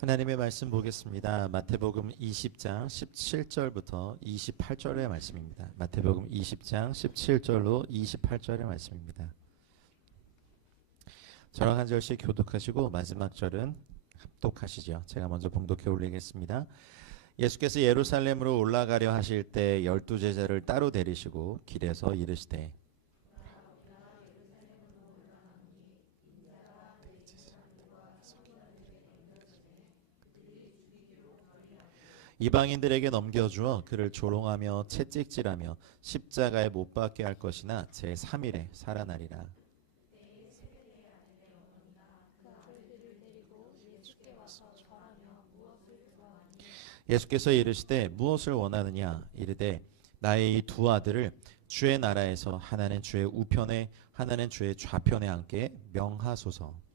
하나님의 말씀 보겠습니다. 마태복음 20장 17절부터 28절의 말씀입니다. 마태복음 20장 17절로 28절의 말씀입니다. 저랑 한 절씩 교독하시고 마지막 절은 합독하시죠. 제가 먼저 봉독해 올리겠습니다. 예수께서 예루살렘으로 올라가려 하실 때 12제자를 따로 데리시고 길에서 이르시되 이방인들에게 넘겨주어 그를 조롱하며 채찍질하며 십자가에 못 박게 할 것이나 제3일에 살아나리라. 예수께서 이르시되 무엇을 원하느냐 이르되 나의 이 두 아들을 주의 나라에서 하나는 주의 우편에 하나는 주의 좌편에 앉게 명하소서.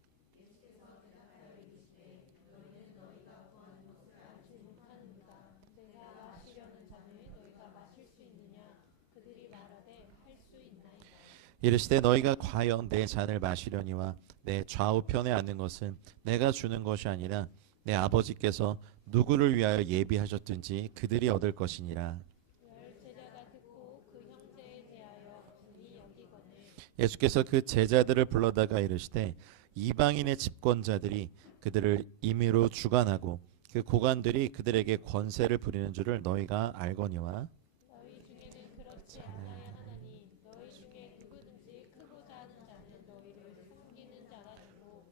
이르시되 너희가 과연 내 잔을 마시려니와 내 좌우편에 앉는 것은 내가 주는 것이 아니라 내 아버지께서 누구를 위하여 예비하셨든지 그들이 얻을 것이니라. 예수께서 그 제자들을 불러다가 이르시되 이방인의 집권자들이 그들을 임의로 주관하고 그 고관들이 그들에게 권세를 부리는 줄을 너희가 알거니와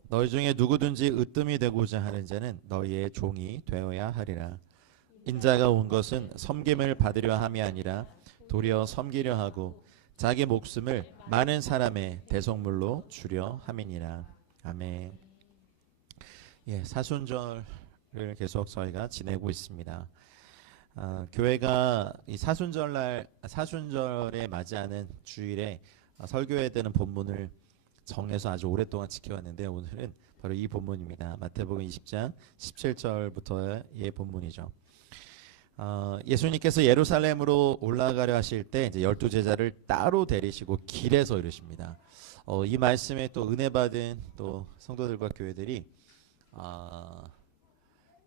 너희 중에 누구든지 으뜸이 되고자 하는 자는 너희의 종이 되어야 하리라. 인자가 온 것은 섬김을 받으려 함이 아니라 도리어 섬기려 하고 자기 목숨을 많은 사람의 대속물로 주려 함이니라. 아멘. 사순절을 계속 저희가 지내고 있습니다. 교회가 이 사순절에 맞이하는 주일에 설교해야 되는 본문을 정해서 아주 오랫동안 지켜왔는데 오늘은 바로 이 본문입니다. 마태복음 20장 17절부터의 본문이죠. 예수님께서 예루살렘으로 올라가려 하실 때 이제 12제자를 따로 데리시고 길에서 이르십니다. 이 말씀에 또 은혜 받은 또 성도들과 교회들이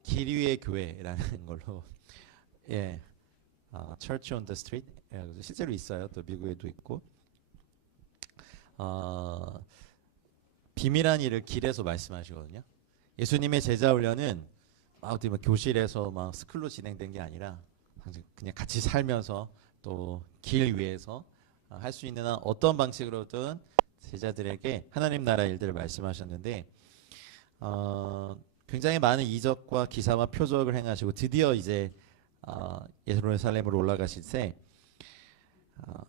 길 위의 교회라는 걸로 Church on the Street 실제로 있어요. 또 미국에도 있고 비밀한 일을 길에서 말씀하시거든요. 예수님의 제자 훈련은 어디 교실에서 막 스쿨로 진행된 게 아니라 그냥 같이 살면서 또 길 위에서 할 수 있는 어떤 방식으로든 제자들에게 하나님 나라 일들을 말씀하셨는데 굉장히 많은 이적과 기사와 표적을 행하시고 드디어 이제 예루살렘으로 올라가실 때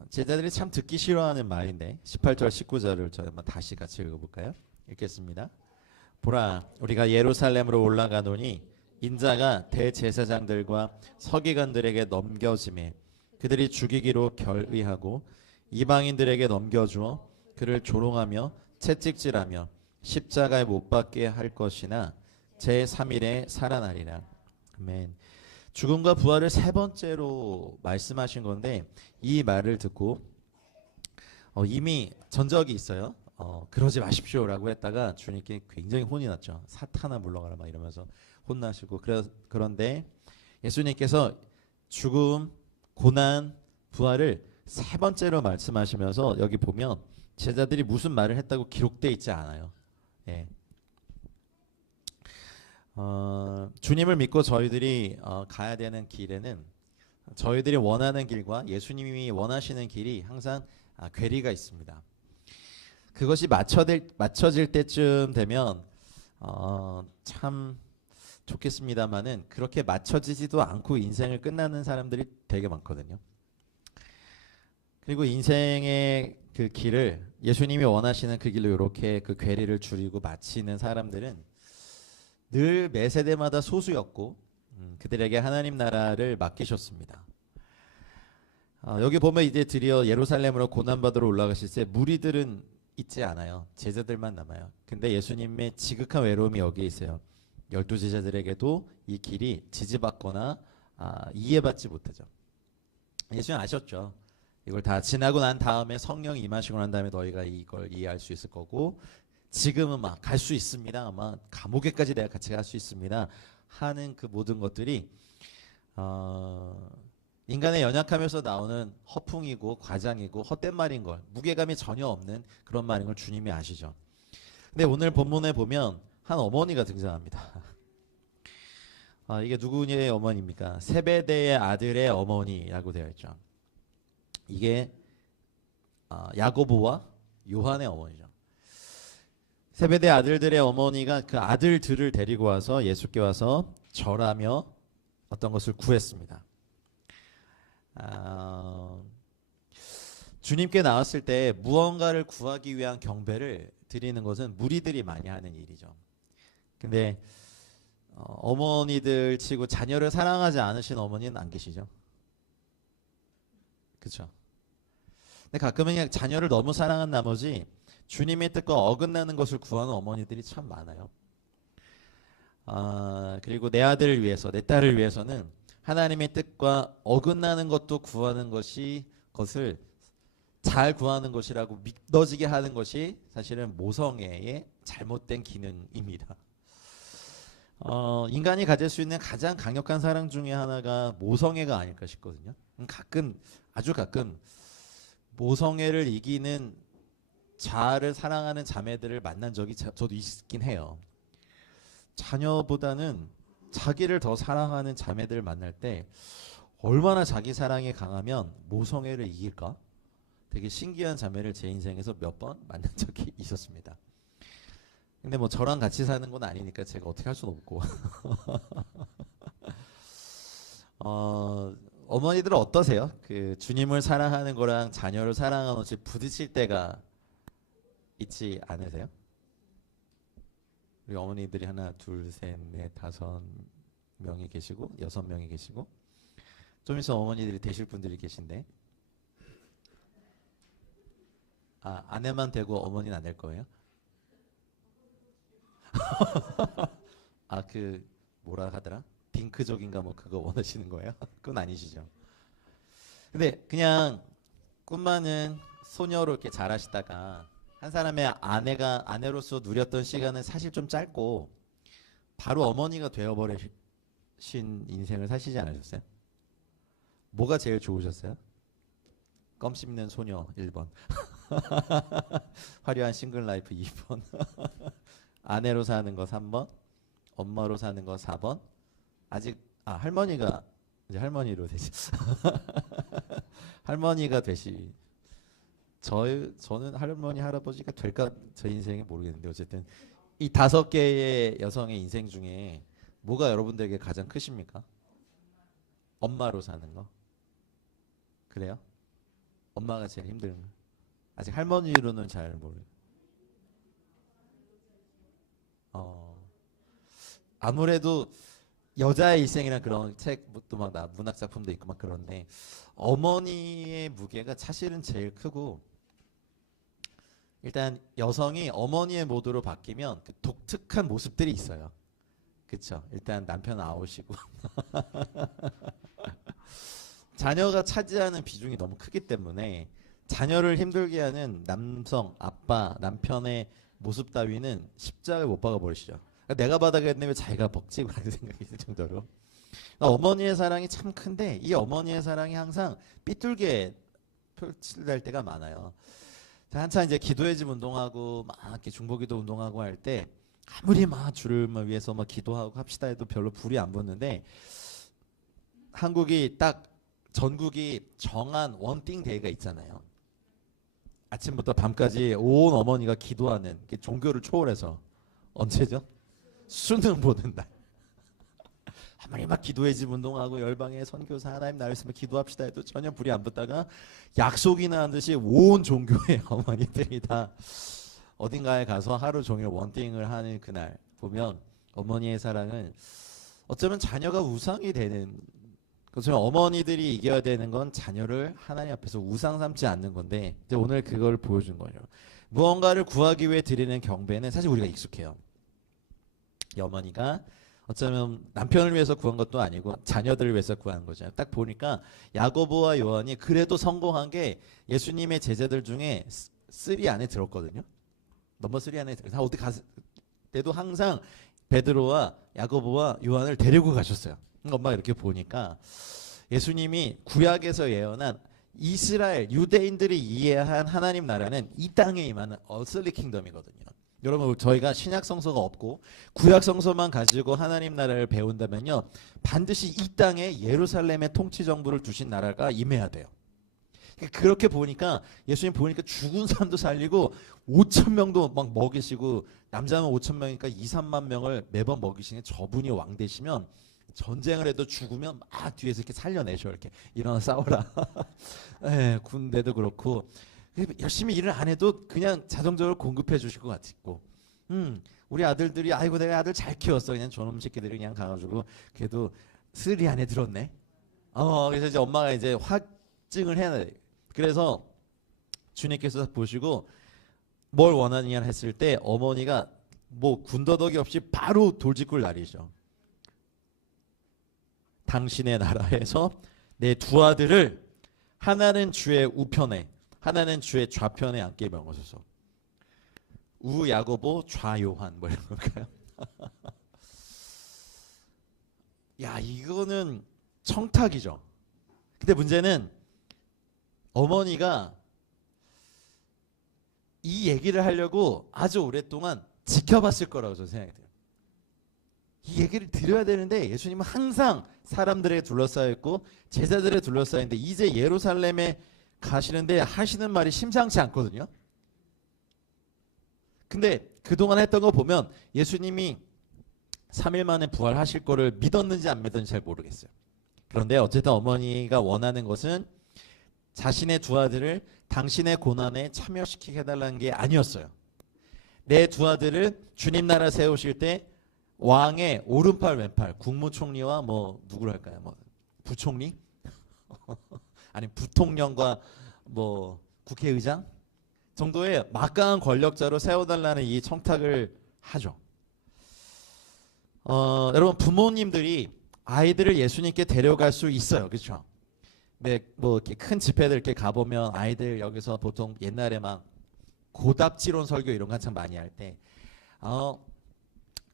제자들이 참 듣기 싫어하는 말인데 18절 19절을 저희 한번 다시 같이 읽어볼까요? 읽겠습니다. 보라 우리가 예루살렘으로 올라가노니 인자가 대제사장들과 서기관들에게 넘겨짐에 그들이 죽이기로 결의하고 이방인들에게 넘겨주어 그를 조롱하며 채찍질하며 십자가에 못 박게 할 것이나 제3일에 살아나리라. 아멘. 죽음과 부활을 세 번째로 말씀하신 건데 이 말을 듣고 이미 전적이 있어요. 그러지 마십시오라고 했다가 주님께 굉장히 혼이 났죠. 사탄아 물러가라 막 이러면서 혼나시고 그런데 예수님께서 죽음, 고난, 부활을 세 번째로 말씀하시면서 여기 보면 제자들이 무슨 말을 했다고 기록되어 있지 않아요. 주님을 믿고 저희들이 가야 되는 길에는 저희들이 원하는 길과 예수님이 원하시는 길이 항상 괴리가 있습니다. 그것이 맞춰질 때쯤 되면 참 좋겠습니다만은 그렇게 맞춰지지도 않고 인생을 끝나는 사람들이 되게 많거든요. 그리고 인생의 그 길을 예수님이 원하시는 그 길로 이렇게 그 괴리를 줄이고 마치는 사람들은 늘 매 세대마다 소수였고 그들에게 하나님 나라를 맡기셨습니다. 여기 보면 이제 드디어 예루살렘으로 고난받으러 올라가실 때 무리들은 있지 않아요. 제자들만 남아요. 근데 예수님의 지극한 외로움이 여기에 있어요. 12제자들에게도 이 길이 지지받거나 이해받지 못하죠. 예수님 아셨죠. 이걸 다 지나고 난 다음에 성령이 임하시고 난 다음에 너희가 이걸 이해할 수 있을 거고 지금은 막 갈 수 있습니다. 아마 감옥에까지 내가 같이 갈 수 있습니다. 하는 그 모든 것들이 인간의 연약함에서 나오는 허풍이고 과장이고 헛된 말인 걸, 무게감이 전혀 없는 그런 말인 걸 주님이 아시죠. 근데 오늘 본문에 보면 한 어머니가 등장합니다. 이게 누구의 어머니입니까? 세베대의 아들의 어머니라고 되어 있죠. 이게 야고보와 요한의 어머니죠. 세베대 아들들의 어머니가 그 아들들을 데리고 와서 예수께 와서 절하며 어떤 것을 구했습니다. 주님께 나왔을 때 무언가를 구하기 위한 경배를 드리는 것은 무리들이 많이 하는 일이죠. 근데 어머니들 치고 자녀를 사랑하지 않으신 어머니는 안 계시죠? 그렇죠? 근데 가끔은 그냥 자녀를 너무 사랑한 나머지 주님의 뜻과 어긋나는 것을 구하는 어머니들이 참 많아요. 그리고 내 아들을 위해서, 내 딸을 위해서는 하나님의 뜻과 어긋나는 것도 구하는 것을 잘 구하는 것이라고 믿어지게 하는 것이 사실은 모성애의 잘못된 기능입니다. 인간이 가질 수 있는 가장 강력한 사랑 중에 하나가 모성애가 아닐까 싶거든요. 아주 가끔 모성애를 이기는 자아를 사랑하는 자매들을 만난 적이 저도 있긴 해요. 자녀보다는 자기를 더 사랑하는 자매들을 만날 때 얼마나 자기 사랑이 강하면 모성애를 이길까? 되게 신기한 자매를 제 인생에서 몇 번 만난 적이 있었습니다. 근데 뭐 저랑 같이 사는 건 아니니까 제가 어떻게 할 수는 없고. 어머니들은 어떠세요? 그 주님을 사랑하는 거랑 자녀를 사랑하는 것이 부딪힐 때가 있지 않으세요? 우리 어머니들이 하나, 둘, 셋, 넷, 5명이 계시고 6명이 계시고 좀 있으면 어머니들이 되실 분들이 계신데 아내만 되고 어머니는 안 될 거예요? 그 뭐라 하더라? 딩크족인가 뭐 그거 원하시는 거예요? 그건 아니시죠? 근데 그냥 꿈 많은 소녀로 이렇게 자라시다가 한 사람의 아내로서 누렸던 시간은 사실 좀 짧고 바로 어머니가 되어버리신 인생을 사시지 않으셨어요? 뭐가 제일 좋으셨어요? 껌 씹는 소녀 1번 화려한 싱글 라이프 2번 아내로 사는 거 3번 엄마로 사는 거 4번 아직 할머니가 이제 할머니로 되시 할머니가 되시 저는 할머니 할아버지가 될까 저 인생에 모르겠는데 어쨌든 이 5개의 여성의 인생 중에 뭐가 여러분들에게 가장 크십니까? 엄마로 사는 거 그래요? 엄마가 제일 힘든 거 아직 할머니로는 잘 모르요. 아무래도 여자의 일생이란 그런 책도 막 문학 작품도 있고 막 그런데 어머니의 무게가 사실은 제일 크고 일단 여성이 어머니의 모드로 바뀌면 그 독특한 모습들이 있어요. 그렇죠? 일단 남편 아웃이고 자녀가 차지하는 비중이 너무 크기 때문에 자녀를 힘들게 하는 남성, 아빠, 남편의 모습 따위는 십자가에 못 박아 버리시죠. 그러니까 내가 받아야겠네 왜 자기가 먹지? 라는 생각이 들 정도로 어머니의 사랑이 참 큰데 이 어머니의 사랑이 항상 삐뚤게 표출될 때가 많아요. 한참 이제 기도의 집 운동하고 막 이렇게 중보기도 운동하고 할 때 아무리 막 주를 위해서 막 기도하고 합시다 해도 별로 불이 안 붙는데 전국이 정한 원띵 데이가 있잖아요. 아침부터 밤까지 온 어머니가 기도하는 종교를 초월해서 언제죠? 수능 보는 날. 아무리 막 기도의 집 운동하고 열방의 선교사 하나님 나를 있으면 기도합시다 해도 전혀 불이 안 붙다가 약속이나 한 듯이 온 종교의 어머니들이 다 어딘가에 가서 하루 종일 원띵을 하는 그날 보면 어머니의 사랑은 어쩌면 자녀가 우상이 되는 그렇지만 어머니들이 이겨야 되는 건 자녀를 하나님 앞에서 우상 삼지 않는 건데 이제 오늘 그걸 보여준 거죠. 무언가를 구하기 위해 드리는 경배는 사실 우리가 익숙해요. 이 어머니가 어쩌면 남편을 위해서 구한 것도 아니고 자녀들을 위해서 구한 거죠. 딱 보니까 야고보와 요한이 그래도 성공한 게 예수님의 제자들 중에 3 안에 들었거든요. 넘버 3 안에 어디 가 때도 항상 베드로와 야고보와 요한을 데리고 가셨어요. 엄마가 이렇게 보니까 예수님이 구약에서 예언한 이스라엘 유대인들이 이해한 하나님 나라는 이 땅에 임하는 어슬리 킹덤이거든요. 여러분 저희가 신약 성서가 없고 구약 성서만 가지고 하나님 나라를 배운다면요 반드시 이 땅에 예루살렘의 통치 정부를 두신 나라가 임해야 돼요. 그렇게 보니까 예수님 보니까 죽은 사람도 살리고 5천 명도 막 먹이시고 남자는 5천 명이니까 2, 3만 명을 매번 먹이시는 저분이 왕 되시면 전쟁을 해도 죽으면 막 뒤에서 이렇게 살려내셔. 이렇게 일어나 싸워라. 예, 군대도 그렇고 열심히 일을 안 해도 그냥 자동적으로 공급해 주실 것 같고 우리 아들들이 아이고 내가 아들 잘 키웠어. 그냥 저놈 새끼들이 그냥 가가지고 걔도 슬이 안에 들었네. 그래서 이제 엄마가 이제 확증을 해야 돼. 그래서 주님께서 보시고 뭘 원하느냐 했을 때 어머니가 뭐 군더더기 없이 바로 돌직구를 날리죠. 당신의 나라에서 내 두 아들을 하나는 주의 우편에 하나는 주의 좌편에 앉게 명하소서. 우 야고보 좌 요한 뭐 이런 걸까요? 야 이거는 청탁이죠. 근데 문제는 어머니가 이 얘기를 하려고 아주 오랫동안 지켜봤을 거라고 저는 생각이 돼요. 이 얘기를 드려야 되는데 예수님은 항상 사람들에 둘러싸여 있고 제자들에 둘러싸여 있는데 이제 예루살렘에 가시는데 하시는 말이 심상치 않거든요. 근데 그동안 했던 거 보면 예수님이 3일 만에 부활하실 거를 믿었는지 안 믿었는지 잘 모르겠어요. 그런데 어쨌든 어머니가 원하는 것은 자신의 두 아들을 당신의 고난에 참여시키게 해달라는 게 아니었어요. 내 두 아들을 주님 나라 세우실 때 왕의 오른팔 왼팔 국무총리와 뭐 누구를 할까요? 뭐 부총리? 아니 부통령과 뭐 국회의장 정도의 막강한 권력자로 세워달라는 이 청탁을 하죠. 여러분 부모님들이 아이들을 예수님께 데려갈 수 있어요, 그렇죠? 네, 뭐 이렇게 큰 집회들 이렇게 가보면 아이들 여기서 보통 옛날에 막 고답지론 설교 이런 거 한참 많이 할 때,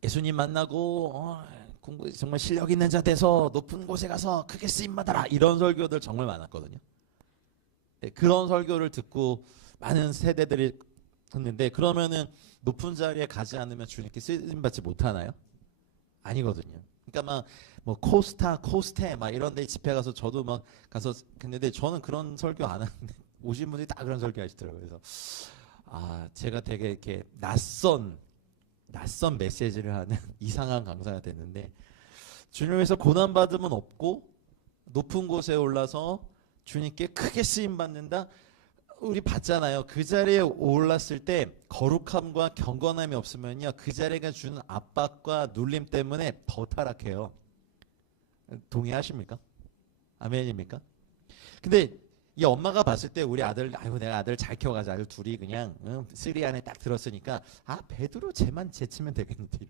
예수님 만나고 공부 정말 실력 있는 자 돼서 높은 곳에 가서 크게 쓰임 받아라 이런 설교들 정말 많았거든요. 네, 그런 설교를 듣고 많은 세대들이 했는데 그러면은 높은 자리에 가지 않으면 주님께 쓰임 받지 못하나요? 아니거든요. 그러니까 막 뭐 코스테 막 이런 데 집회 가서 저도 막 가서 근데 저는 그런 설교 안 하는데 오신 분들이 다 그런 설교 하시더라고요. 그래서 제가 되게 이렇게 낯선 메시지를 하는 이상한 강사가 됐는데 주님을 위해서 고난 받음은 없고 높은 곳에 올라서 주님께 크게 쓰임 받는다. 우리 봤잖아요. 그 자리에 올랐을 때 거룩함과 경건함이 없으면요 그 자리가 주는 압박과 눌림 때문에 더 타락해요. 동의하십니까? 아멘입니까? 근데 이 엄마가 봤을 때 우리 아들 아이고 내가 아들 잘 키워가지고 아들 둘이 그냥 쓰리 안에 딱 들었으니까 베드로 쟤만 제치면 되겠는데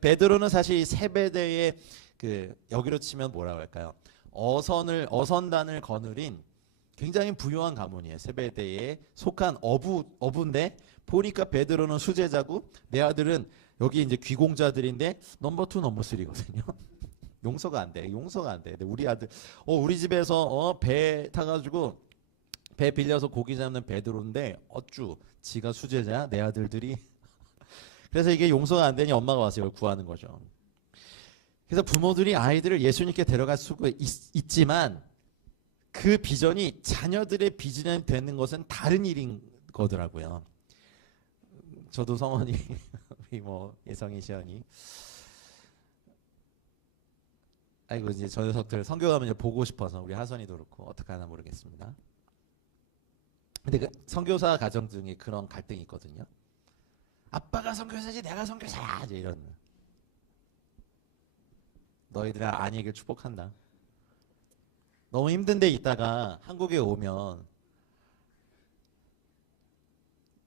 베드로는 사실 세베대의 그 여기로 치면 뭐라고 할까요? 어선단을 거느린 굉장히 부유한 가문이에요. 세베대에 속한 어부인데 보니까 베드로는 수제자고 내 아들은 여기 이제 귀공자들인데 넘버 2, 넘버 3거든요. 용서가 안 돼. 근데 우리 아들 우리 집에서 배 타가지고 배 빌려서 고기 잡는 베드로인데 어쭈 지가 수제자야 내 아들들이. 그래서 이게 용서가 안 되니 엄마가 와서 이걸 구하는 거죠. 그래서 부모들이 아이들을 예수님께 데려갈 수가 있지만 그 비전이 자녀들의 비전이 되는 것은 다른 일인 거더라고요. 저도 성원이 우리 뭐 예성이 시연이 아이고 이제 저 녀석들 성교 가면 이제 보고 싶어서 우리 하선이도 그렇고 어떻게 하나 모르겠습니다. 근데 그 선교사 가정 중에 그런 갈등이 있거든요. 아빠가 선교사지 내가 선교사야 이제 이런. 너희들 안익을 축복한다. 너무 힘든데 있다가 한국에 오면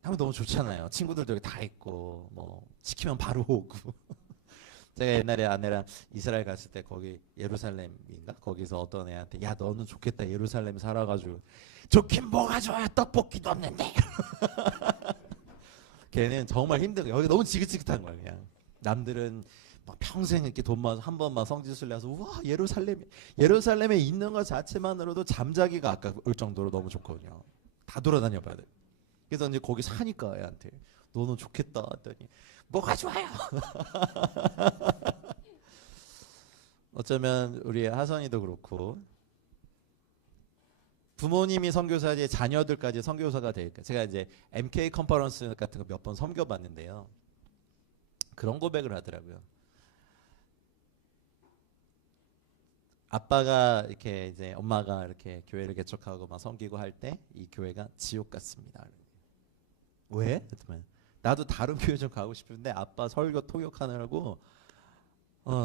하면 너무 좋잖아요. 친구들도 여기 다 있고 뭐 시키면 바로 오고. 제가 옛날에 아내랑 이스라엘 갔을 때 거기 예루살렘인가 거기서 어떤 애한테 야 너는 좋겠다 예루살렘 살아가지고 좋긴 뭐가 좋아요 떡볶이도 없는데. 걔는 정말 힘든 거야. 여기 너무 지긋지긋한 거야. 그냥 남들은 막 평생 이렇게 돈 모아서 한 번만 성지순례 해서 우와 예루살렘에 있는 것 자체만으로도 잠자기가 아까울 정도로 너무 좋거든요. 다 돌아다녀 봐야 돼. 그래서 이제 거기 사니까 애한테 너는 좋겠다 했더니 뭐가 좋아요. 어쩌면 우리 하선이도 그렇고 부모님이 선교사지 자녀들까지 선교사가 되니까 제가 이제 MK 컨퍼런스 같은 거 몇 번 섬겨봤는데요. 그런 고백을 하더라고요. 아빠가 이렇게 이제 엄마가 이렇게 교회를 개척하고 막 섬기고 할 때 이 교회가 지옥 같습니다. 왜? 그랬더니 나도 다른 교회 좀 가고 싶은데 아빠 설교 통역하느라고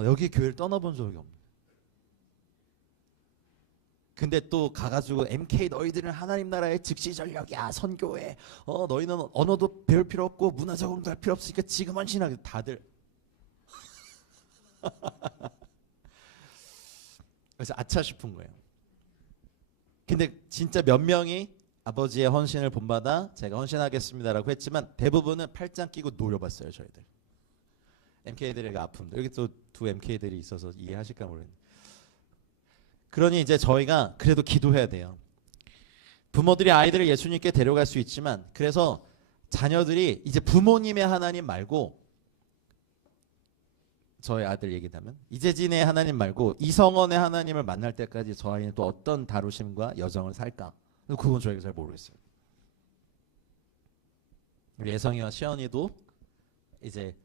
여기 교회를 떠나본 적이 없네. 근데 또 가가지고 MK 너희들은 하나님 나라의 즉시 전력이야 선교회. 너희는 언어도 배울 필요 없고 문화 적응도 할 필요 없으니까 지금 헌신하게 다들. 그래서 아차 싶은 거예요. 근데 진짜 몇 명이 아버지의 헌신을 본받아 제가 헌신하겠습니다라고 했지만 대부분은 팔짱 끼고 노려봤어요. 저희들 MK들의 아픔. 여기 또 두 MK들이 있어서 이해하실까 모르겠는데. 그러니 이제 저희가 그래도 기도해야 돼요. 부모들이 아이들을 예수님께 데려갈 수 있지만 그래서 자녀들이 이제 부모님의 하나님 말고 저희 아들 얘기다면 이재진의 하나님 말고 이성원의 하나님을 만날 때까지 저 아이는 또 어떤 다루심과 여정을 살까? 그건 저희가 잘 모르겠어요. 우리 예성이와 시연이도 이제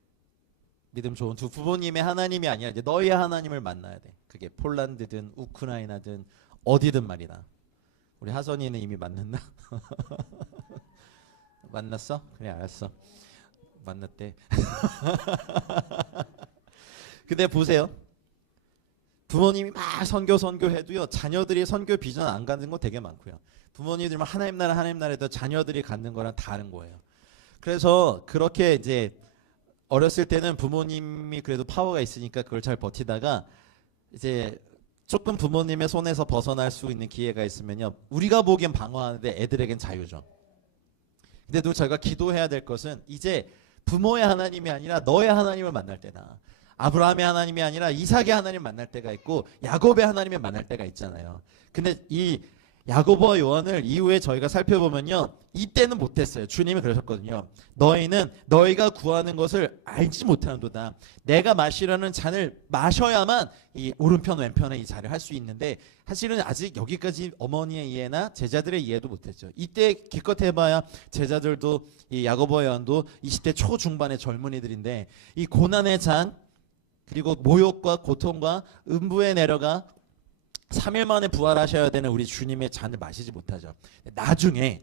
믿음 좋은 두 부모님의 하나님이 아니라 이제 너희의 하나님을 만나야 돼. 그게 폴란드든 우크라이나든 어디든 말이다. 우리 하선이는 이미 만났나? 만났어? 그래 알았어. 만났대. 근데 보세요. 부모님이 막 선교해도요. 자녀들이 선교 비전 안 갖는 거 되게 많고요. 부모님들만 하나님 나라 해도 자녀들이 갖는 거랑 다른 거예요. 그래서 그렇게 이제 어렸을 때는 부모님이 그래도 파워가 있으니까 그걸 잘 버티다가 이제 조금 부모님의 손에서 벗어날 수 있는 기회가 있으면요. 우리가 보기엔 방어하는데 애들에겐 자유죠. 근데 또 저희가 기도해야 될 것은 이제 부모의 하나님이 아니라 너의 하나님을 만날 때다. 아브라함의 하나님이 아니라 이삭의 하나님 만날 때가 있고 야곱의 하나님을 만날 때가 있잖아요. 근데 이 야고보와 요한을 이후에 저희가 살펴보면요. 이때는 못했어요. 주님이 그러셨거든요. 너희는 너희가 구하는 것을 알지 못하는도다. 내가 마시려는 잔을 마셔야만 이 오른편 왼편의 이 잔을 할 수 있는데 사실은 아직 여기까지 어머니의 이해나 제자들의 이해도 못했죠. 이때 기껏 해봐야 제자들도 이 야고보와 요한도 20대 초중반의 젊은이들인데 이 고난의 잔 그리고 모욕과 고통과 음부에 내려가 3일 만에 부활하셔야 되는 우리 주님의 잔을 마시지 못하죠. 나중에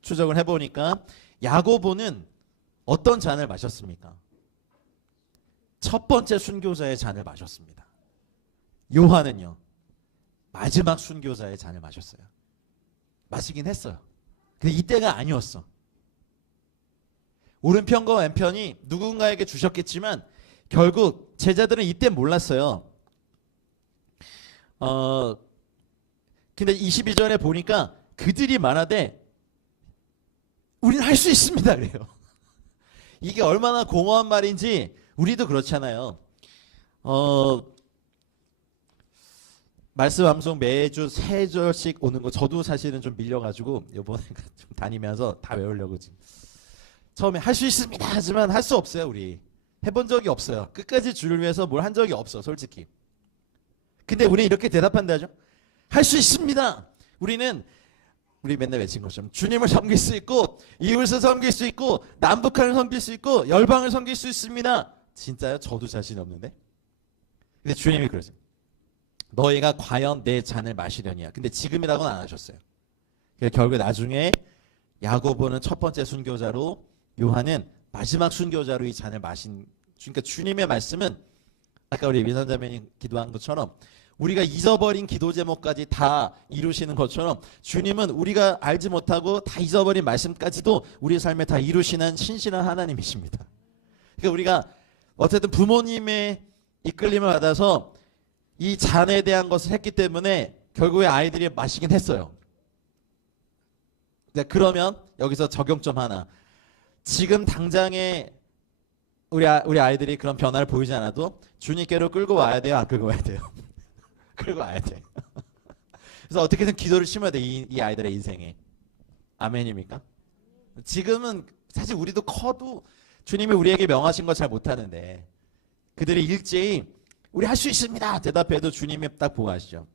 추적을 해보니까 야고보는 어떤 잔을 마셨습니까? 첫 번째 순교자의 잔을 마셨습니다. 요한은요. 마지막 순교자의 잔을 마셨어요. 마시긴 했어요. 근데 이때가 아니었어. 오른편과 왼편이 누군가에게 주셨겠지만 결국 제자들은 이때 몰랐어요. 근데 22절에 보니까 그들이 말하되 우리는 할 수 있습니다 그래요. 이게 얼마나 공허한 말인지 우리도 그렇잖아요. 말씀 방송 매주 3절씩 오는 거 저도 사실은 좀 밀려가지고 이번에 좀 다니면서 다 외우려고 지금 처음에 할 수 있습니다 하지만 할 수 없어요. 우리 해본 적이 없어요. 끝까지 주를 위해서 뭘 한 적이 없어 솔직히. 근데 우리는 이렇게 대답한다죠. 할 수 있습니다. 우리 맨날 외친 것처럼 주님을 섬길 수 있고 이웃을 섬길 수 있고 남북한을 섬길 수 있고 열방을 섬길 수 있습니다. 진짜요? 저도 자신 없는데. 근데 주님이 그러세요. 너희가 과연 내 잔을 마시려니야. 근데 지금이라고는 안 하셨어요. 그래서 결국 나중에 야고보는 첫 번째 순교자로 요한은 마지막 순교자로 이 잔을 마신. 그러니까 주님의 말씀은 아까 우리 민선자매님 기도한 것처럼 우리가 잊어버린 기도 제목까지 다 이루시는 것처럼 주님은 우리가 알지 못하고 다 잊어버린 말씀까지도 우리 삶에 다 이루시는 신실한 하나님이십니다. 그러니까 우리가 어쨌든 부모님의 이끌림을 받아서 이 잔에 대한 것을 했기 때문에 결국에 아이들이 마시긴 했어요. 그러면 여기서 적용점 하나. 지금 당장에 우리 아이들이 그런 변화를 보이지 않아도 주님께로 끌고 와야 돼요? 안 끌고 와야 돼요? 끌고 와야 돼. 그래서 어떻게든 기도를 심어야 돼. 이 아이들의 인생에. 아멘입니까? 지금은 사실 우리도 커도 주님이 우리에게 명하신 거 잘 못하는데 그들이 일제히 우리 할 수 있습니다 대답해도 주님이 딱 보고 하시죠.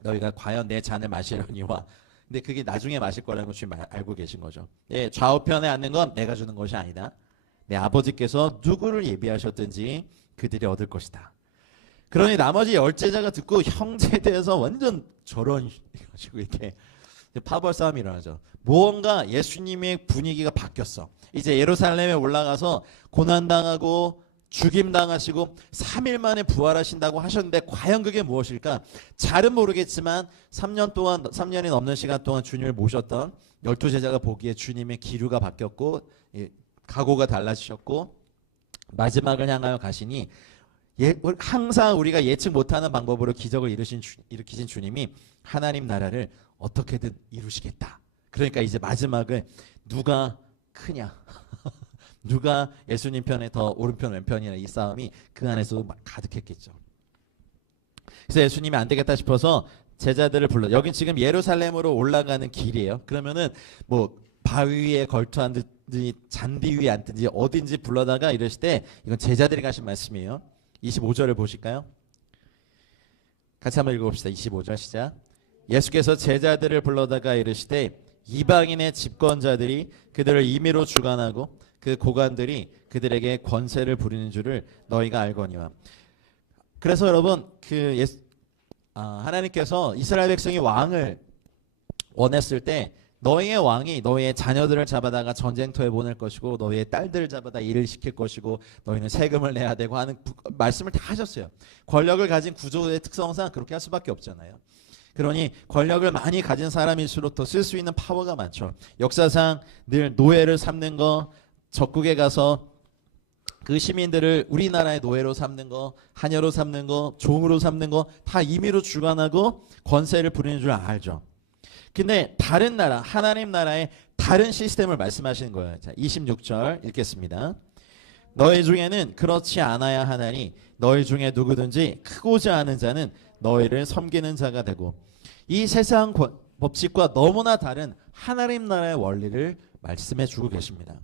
너희가 과연 내 잔을 마시려니와. 근데 그게 나중에 마실 거라는 걸 주님 알고 계신 거죠. 예, 좌우편에 앉는 건 내가 주는 것이 아니다. 내 아버지께서 누구를 예비하셨든지 그들이 얻을 것이다. 그러니 나머지 열제자가 듣고 형제에 대해서 완전 저런 가지고 이렇게 파벌 싸움이 일어나죠. 무언가 예수님의 분위기가 바뀌었어. 이제 예루살렘에 올라가서 고난당하고 죽임당하시고 3일 만에 부활하신다고 하셨는데 과연 그게 무엇일까? 잘은 모르겠지만 3년이 넘는 시간 동안 주님을 모셨던 12제자가 보기에 주님의 기류가 바뀌었고 각오가 달라지셨고 마지막을 향하여 가시니 항상 우리가 예측 못하는 방법으로 기적을 일으키신 주님이 하나님 나라를 어떻게든 이루시겠다. 그러니까 이제 마지막을 누가 크냐 누가 예수님 편에 더 오른편 왼편이나 이 싸움이 그 안에서 가득했겠죠. 그래서 예수님이 안 되겠다 싶어서 제자들을 불러. 여긴 지금 예루살렘으로 올라가는 길이에요. 그러면은 뭐 바위 위에 걸터앉든지 잔디 위에 앉든지 어딘지 불러다가 이러실 때 이건 제자들이 가신 말씀이에요. 25절을 보실까요? 같이 한번 읽어봅시다. 25절 시작. 예수께서 제자들을 불러다가 이르시되 이방인의 집권자들이 그들을 임의로 주관하고 그 고관들이 그들에게 권세를 부리는 줄을 너희가 알거니와. 그래서 여러분 하나님께서 이스라엘 백성이 왕을 원했을 때 너희의 왕이 너희의 자녀들을 잡아다가 전쟁터에 보낼 것이고 너희의 딸들을 잡아다 일을 시킬 것이고 너희는 세금을 내야 되고 하는 말씀을 다 하셨어요. 권력을 가진 구조의 특성상 그렇게 할 수밖에 없잖아요. 그러니 권력을 많이 가진 사람일수록 더 쓸 수 있는 파워가 많죠. 역사상 늘 노예를 삼는 거, 적국에 가서 그 시민들을 우리나라의 노예로 삼는 거, 하녀로 삼는 거, 종으로 삼는 거 다 임의로 주관하고 권세를 부리는 줄 알죠. 근데 다른 나라, 하나님 나라의 다른 시스템을 말씀하시는 거예요. 자, 26절 읽겠습니다. 너희 중에는 그렇지 않아야 하나니 너희 중에 누구든지 크고자 하는 자는 너희를 섬기는 자가 되고. 이 세상 법칙과 너무나 다른 하나님 나라의 원리를 말씀해 주고 계십니다.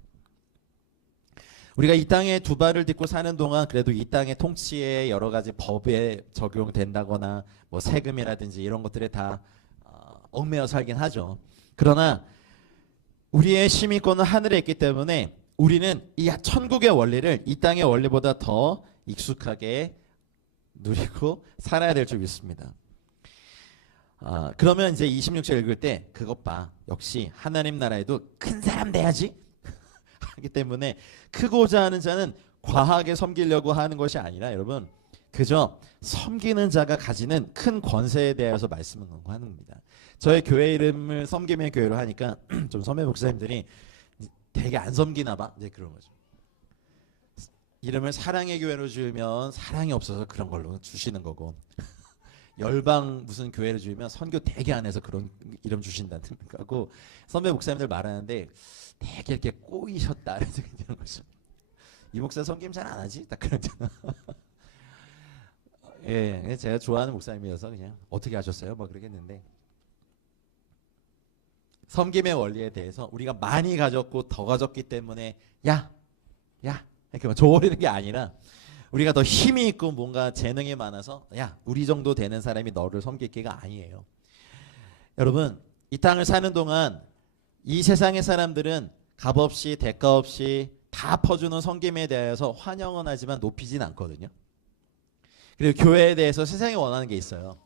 우리가 이 땅에 두 발을 딛고 사는 동안 그래도 이 땅의 통치에 여러 가지 법에 적용된다거나 뭐 세금이라든지 이런 것들에 다 얽매여 살긴 하죠. 그러나 우리의 심의권은 하늘에 있기 때문에 우리는 이 천국의 원리를 이 땅의 원리보다 더 익숙하게 누리고 살아야 될 줄 믿습니다. 그러면 이제 26절 읽을 때 그것 봐. 역시 하나님 나라에도 큰 사람 돼야지 하기 때문에 크고자 하는 자는 과하게 섬기려고 하는 것이 아니라 여러분 그저 섬기는 자가 가지는 큰 권세에 대해서 말씀을 하는 겁니다. 저희 교회 이름을 섬김의 교회로 하니까 좀 선배 목사님들이 되게 안 섬기나 봐. 이제 그런 거죠. 이름을 사랑의 교회로 지으면 사랑이 없어서 그런 걸로 주시는 거고 열방 무슨 교회를 지으면 선교 되게 안 해서 그런 이름 주신다는 거고 선배 목사님들 말하는데 되게 이렇게 꼬이셨다 이런 생각이 드는 거죠. 이 목사 섬김 잘 안 하지? 딱 그러잖아. 예, 제가 좋아하는 목사님이어서 그냥 어떻게 하셨어요? 뭐 그러겠는데 섬김의 원리에 대해서 우리가 많이 가졌고 더 가졌기 때문에 야 이렇게 막 줘버리는 게 아니라 우리가 더 힘이 있고 뭔가 재능이 많아서 야 우리 정도 되는 사람이 너를 섬길 게가 아니에요. 여러분 이 땅을 사는 동안 이 세상의 사람들은 값없이 대가 없이 다 퍼주는 섬김에 대해서 환영은 하지만 높이진 않거든요. 그리고 교회에 대해서 세상이 원하는 게 있어요.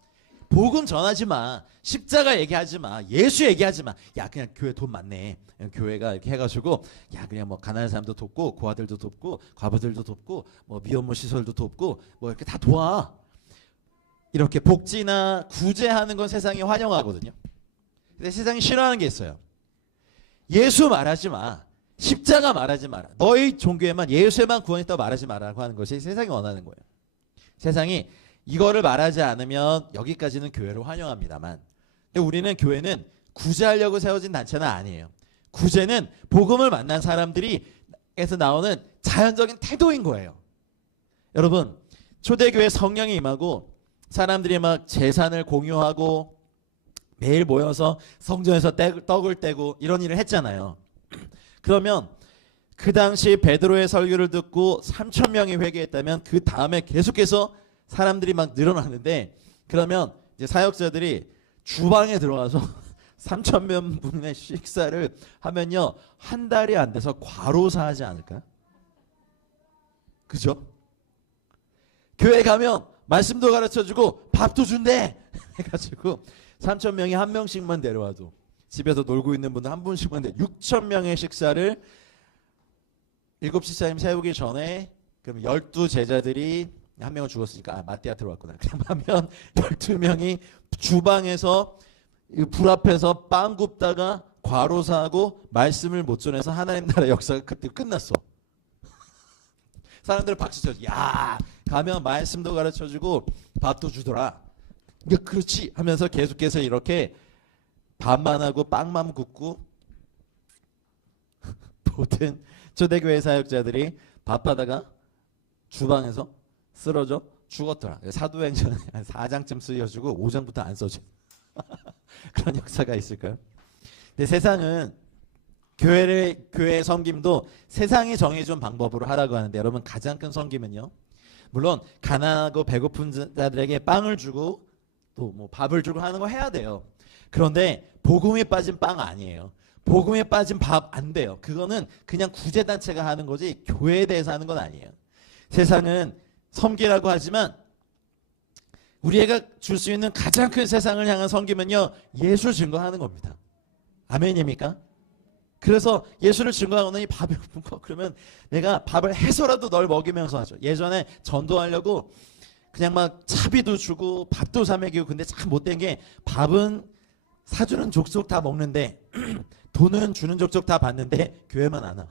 복음 전하지 마. 십자가 얘기하지 마. 예수 얘기하지 마. 야 그냥 교회 돈 많네. 교회가 이렇게 해가지고 야 그냥 뭐 가난한 사람도 돕고 고아들도 돕고 과부들도 돕고 뭐 미혼모 시설도 돕고 뭐 이렇게 다 도와. 이렇게 복지나 구제하는 건 세상이 환영하거든요. 근데 세상이 싫어하는 게 있어요. 예수 말하지 마. 십자가 말하지 마라. 너희 종교에만 예수에만 구원했다고 말하지 마라고 하는 것이 세상이 원하는 거예요. 세상이 이거를 말하지 않으면 여기까지는 교회를 환영합니다만 근데 우리는 교회는 구제하려고 세워진 단체는 아니에요. 구제는 복음을 만난 사람들이 에서 나오는 자연적인 태도인 거예요. 여러분, 초대교회 성령이 임하고 사람들이 막 제산을 공유하고 매일 모여서 성전에서 떡을 떼고 이런 일을 했잖아요. 그러면 그 당시 베드로의 설교를 듣고 3천 명이 회개했다면 그 다음에 계속해서 사람들이 막 늘어났는데, 그러면 이제 사역자들이 주방에 들어가서 3천 명분의 식사를 하면요, 한 달이 안 돼서 과로사하지 않을까요? 그죠? 교회 가면 말씀도 가르쳐주고 밥도 준대 해가지고 3천 명이 한 명씩만 데려와도, 집에서 놀고 있는 분들 한 분씩만 돼 6천 명의 식사를 7시 차임 세우기 전에, 그럼 12제자들이 한 명은 죽었으니까 마띠아 들어왔구나. 그러면 12명이 주방에서 불 앞에서 빵 굽다가 과로사하고 말씀을 못 전해서 하나님 나라 역사가 그때 끝났어. 사람들 박수 쳐줘. 야, 가면 말씀도 가르쳐주고 밥도 주더라. 그렇지 하면서 계속해서 이렇게 밥만 하고 빵만 굽고 모든 초대교회 사역자들이 밥하다가 주방에서 쓰러져 죽었더라. 사도행전 한 4장쯤 쓰여주고 5장부터 안 써져. 그런 역사가 있을까요? 근데 세상은 교회 섬김도 세상이 정해준 방법으로 하라고 하는데, 여러분 가장 큰 섬김은요, 물론 가난하고 배고픈 자들에게 빵을 주고 또 뭐 밥을 주고 하는 거 해야 돼요. 그런데 복음에 빠진 빵 아니에요. 복음에 빠진 밥 안 돼요. 그거는 그냥 구제단체가 하는 거지 교회에 대해서 하는 건 아니에요. 세상은 섬기라고 하지만 우리가 줄 수 있는 가장 큰 세상을 향한 섬김은요, 예수 증거하는 겁니다. 아멘입니까? 그래서 예수를 증거하고는 이 밥이 없는 거, 그러면 내가 밥을 해서라도 널 먹이면서 하죠. 예전에 전도하려고 그냥 막 차비도 주고 밥도 사 먹이고, 근데 참 못된 게 밥은 사주는 족족 다 먹는데 돈은 주는 족족 다 받는데 교회만 안 와.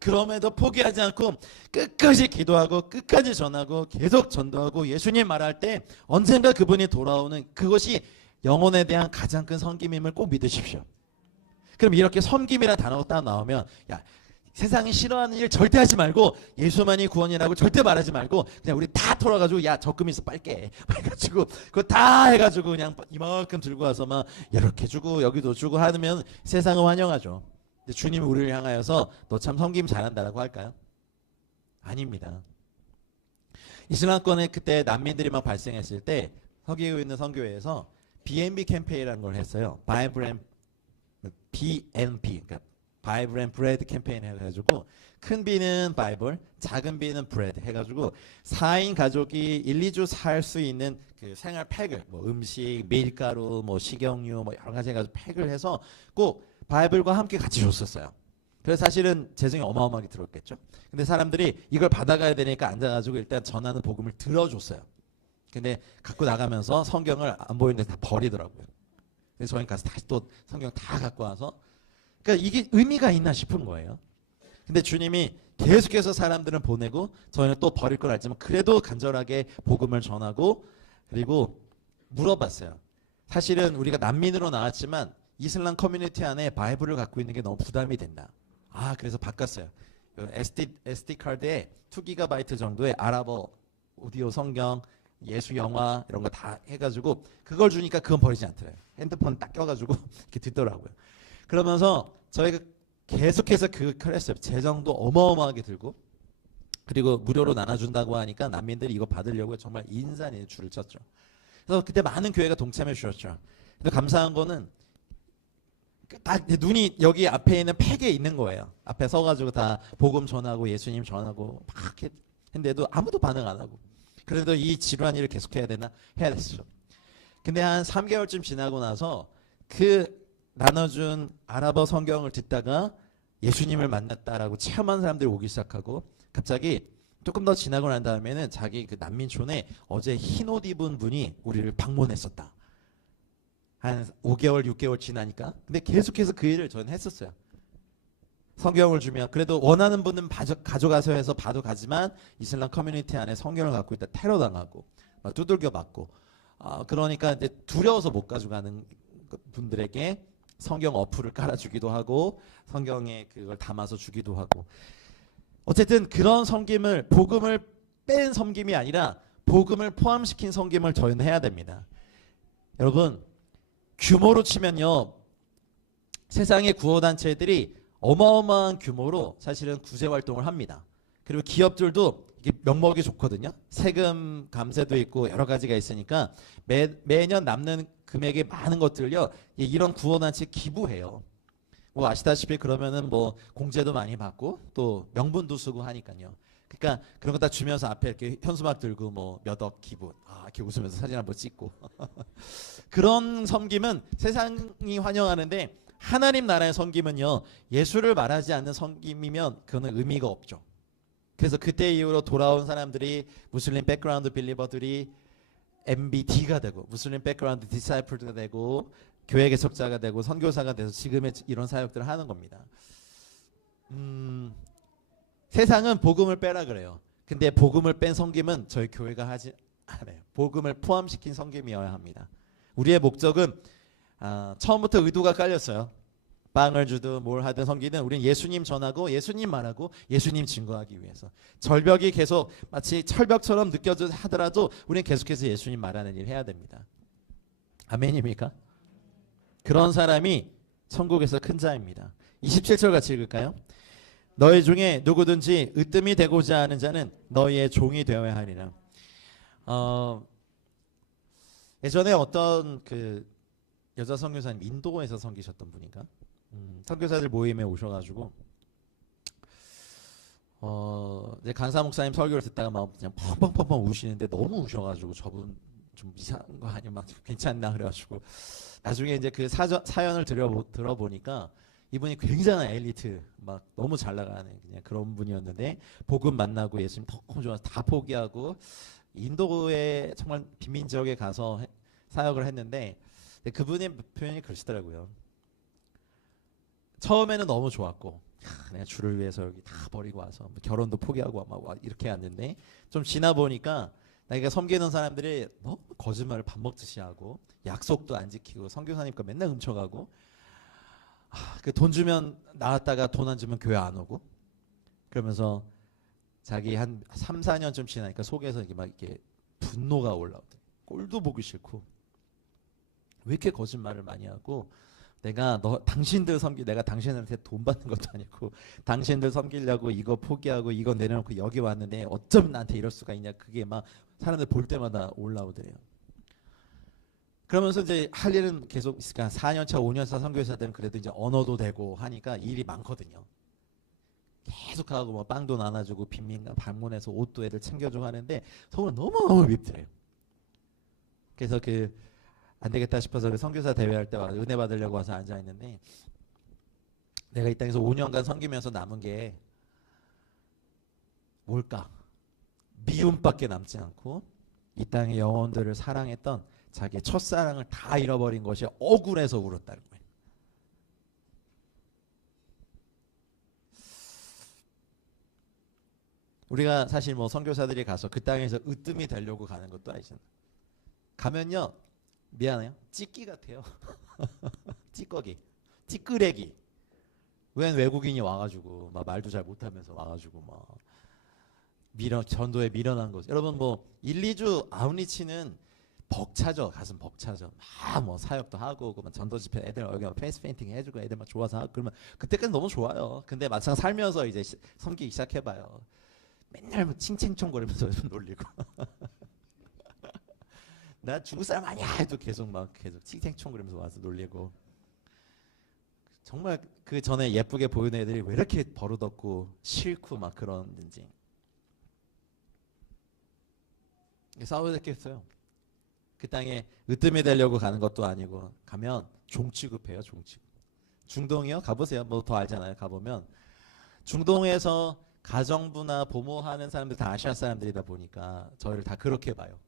그럼에도 포기하지 않고 끝까지 기도하고 끝까지 전하고 계속 전도하고 예수님 말할 때 언젠가 그분이 돌아오는 그것이 영혼에 대한 가장 큰 섬김임을 꼭 믿으십시오. 그럼 이렇게 섬김이라는 단어가 딱 나오면, 야, 세상이 싫어하는 일 절대 하지 말고 예수만이 구원이라고 절대 말하지 말고 그냥 우리 다 돌아가지고, 야, 적금 있어 빨게 해가지고 그거 다 해가지고 그냥 이만큼 들고 와서 막 이렇게 주고 여기도 주고 하면 세상은 환영하죠. 근데 주님이 우리를 향하여서 너 참 섬김 잘한다라고 할까요? 아닙니다. 이슬람권에 그때 난민들이 막 발생했을 때 서기고 있는 선교회에서 B&B 캠페인이라는 걸 했어요. B&B, 그러니까 바이블 앤 브레드 캠페인 해가지고, 큰 B는 바이블, 작은 B는 브레드 해가지고 4인 가족이 1, 2주 살 수 있는 그 생활 팩을, 뭐 음식, 밀가루, 뭐 식용유, 뭐 여러 가지 해가지고 팩을 해서 꼭 바이블과 함께 같이 줬었어요. 그래서 사실은 재정이 어마어마하게 들었겠죠. 근데 사람들이 이걸 받아가야 되니까 앉아가지고 일단 전하는 복음을 들어줬어요. 근데 갖고 나가면서 성경을 안 보이는데 다 버리더라고요. 그래서 저희 가서 다시 또 성경 다 갖고 와서, 그러니까 이게 의미가 있나 싶은 거예요. 근데 주님이 계속해서 사람들을 보내고 저희는 또 버릴 걸 알지만 그래도 간절하게 복음을 전하고, 그리고 물어봤어요. 사실은 우리가 난민으로 나왔지만 이슬람 커뮤니티 안에 바이블을 갖고 있는 게 너무 부담이 된다. 그래서 바꿨어요. SD 카드에 2GB 정도의 아랍어 오디오 성경, 예수 영화 이런 거 다 해가지고 그걸 주니까 그건 버리지 않더래요. 핸드폰 딱 껴가지고 이렇게 듣더라고요. 그러면서 저희가 계속해서 그걸 했어요. 재정도 어마어마하게 들고, 그리고 무료로 나눠준다고 하니까 난민들이 이거 받으려고 정말 인산의 줄을 쳤죠. 그래서 그때 많은 교회가 동참해 주셨죠. 근데 감사한 거는 딱 눈이 여기 앞에 있는 팩에 있는 거예요. 앞에 서가지고 다 복음 전하고 예수님 전하고 막 했는데도 아무도 반응 안 하고, 그래도 이 지루한 일을 계속해야 되나? 해야 됐죠. 근데 한 3개월쯤 지나고 나서 그 나눠준 아랍어 성경을 듣다가 예수님을 만났다라고 체험한 사람들이 오기 시작하고, 갑자기 조금 더 지나고 난 다음에는 자기 그 난민촌에 어제 흰 옷 입은 분이 우리를 방문했었다. 한 5개월, 6개월 지나니까. 근데 계속해서 그 일을 저는 했었어요. 성경을 주면 그래도 원하는 분은 가져가서 해서 봐도 가지만 이슬람 커뮤니티 안에 성경을 갖고 있다 테러당하고 막 두들겨 맞고, 그러니까 이제 두려워서 못 가져가는 분들에게 성경 어플을 깔아주기도 하고 성경에 그걸 담아서 주기도 하고 어쨌든 그런 섬김을 복음을 뺀 섬김이 아니라 복음을 포함시킨 섬김을 저희는 해야 됩니다. 여러분 규모로 치면요 세상의 구호단체들이 어마어마한 규모로 사실은 구제활동을 합니다. 그리고 기업들도 명목이 좋거든요. 세금 감세도 있고 여러 가지가 있으니까 매년 남는 금액이 많은 것들요 이런 구호단체 기부해요. 뭐 아시다시피 그러면은 뭐 공제도 많이 받고 또 명분도 쓰고 하니까요. 그러니까 그런 거 다 주면서 앞에 이렇게 현수막 들고 뭐 몇 억 기부 이렇게 웃으면서 사진 한번 찍고 그런 섬김은 세상이 환영하는데 하나님 나라의 섬김은요 예수를 말하지 않는 섬김이면 그거는 의미가 없죠. 그래서 그때 이후로 돌아온 사람들이 무슬림 백그라운드 빌리버들이 MBD가 되고 무슬림 백그라운드 디사이플가 되고 교회 개척자가 되고 선교사가 돼서 지금의 이런 사역들을 하는 겁니다. 세상은 복음을 빼라 그래요. 근데 복음을 뺀 섬김은 저희 교회가 하지 않아요. 복음을 포함시킨 섬김이어야 합니다. 우리의 목적은 처음부터 의도가 깔렸어요. 빵을 주든 뭘 하든 섬기든 우리는 예수님 전하고 예수님 말하고 예수님 증거하기 위해서 절벽이 계속 마치 철벽처럼 느껴져 하더라도 우리는 계속해서 예수님 말하는 일 해야 됩니다. 아멘입니까? 그런 사람이 천국에서 큰 자입니다. 27절 같이 읽을까요? 너희 중에 누구든지 으뜸이 되고자 하는 자는 너희의 종이 되어야 하리라. 예전에 어떤 그 여자 선교사님 인도에서 섬기셨던 분인가? 선교사들 모임에 오셔가지고 이제 강사 목사님 설교를 듣다가 막 그냥 펑펑펑펑 우시는데 너무 우셔가지고 저분 좀 이상한 거 아니야 막 괜찮나 그래가지고 나중에 이제 그 사연을 들어보니까 이분이 굉장한 엘리트 막 너무 잘 나가는 그냥 그런 분이었는데 복음 만나고 예수님 너무 좋아서 다 포기하고 인도에 정말 빈민 지역에 가서 사역을 했는데 그분의 표현이 그러시더라고요. 처음에는 너무 좋았고 내가 주를 위해서 여기 다 버리고 와서 뭐 결혼도 포기하고 막 이렇게 왔는데 좀 지나 보니까 내가 섬기는 사람들이 너무 거짓말을 밥 먹듯이 하고 약속도 안 지키고 선교사님과 맨날 훔쳐가고 그 돈 주면 나왔다가 돈 안 주면 교회 안 오고 그러면서 자기 한 3, 4년쯤 지나니까 속에서 이게 막 이렇게 분노가 올라오더라고요. 꼴도 보기 싫고 왜 이렇게 거짓말을 많이 하고 내가 내가 당신한테 돈 받는 것도 아니고 당신들 섬기려고 이거 포기하고 이거 내려놓고 여기 왔는데 어쩜 나한테 이럴 수가 있냐 그게 막 사람들 볼 때마다 올라오더래요. 그러면서 이제 할 일은 계속 있으니까 4년차 5년차 선교사들은 그래도 이제 언어도 되고 하니까 일이 많거든요. 계속 하고 뭐 빵도 나눠주고 빈민가 방문해서 옷도 애들 챙겨주고 하는데 속으로 너무너무 밉더래요. 그래서 안 되겠다 싶어서 그 선교사 대회할 때 은혜 받으려고 와서 앉아 있는데 내가 이 땅에서 5년간 섬기면서 남은 게 뭘까? 미움밖에 남지 않고 이 땅의 영혼들을 사랑했던 자기의 첫사랑을 다 잃어버린 것이 억울해서 울었다는 거예요. 우리가 사실 뭐 선교사들이 가서 그 땅에서 으뜸이 되려고 가는 것도 아니잖아요. 가면요 미안해요 찌끼 같아요. 찌꺼기 찌끄레기. 웬 외국인이 와가지고 막 말도 잘 못하면서 와가지고 막 전도에 미련한 거. 여러분 뭐 1, 2주 아웃리치는 벅차죠. 가슴 벅차죠. 막 뭐 사역도 하고 그러면 전도 집회 애들 여기 페이스 페인팅 해주고 애들 막 좋아서 하고 그러면 그때까지 너무 좋아요. 근데 막상 살면서 이제 섬기기 시작해봐요. 맨날 뭐 칭칭총거리면서 놀리고 나 중국 사람 아니야 해도 계속 칭칭총거리면서 와서 놀리고 정말 그 전에 예쁘게 보이는 애들이 왜 이렇게 버릇없고 싫고 막 그런지 싸우겠어요. 그 땅에 으뜸이 되려고 가는 것도 아니고 가면 종 취급해요. 종 취급. 중동이요? 가보세요. 뭐 더 알잖아요. 가보면 중동에서 가정부나 보모하는 사람들 다 아시아 사람들이다 보니까 저희를 다 그렇게 봐요.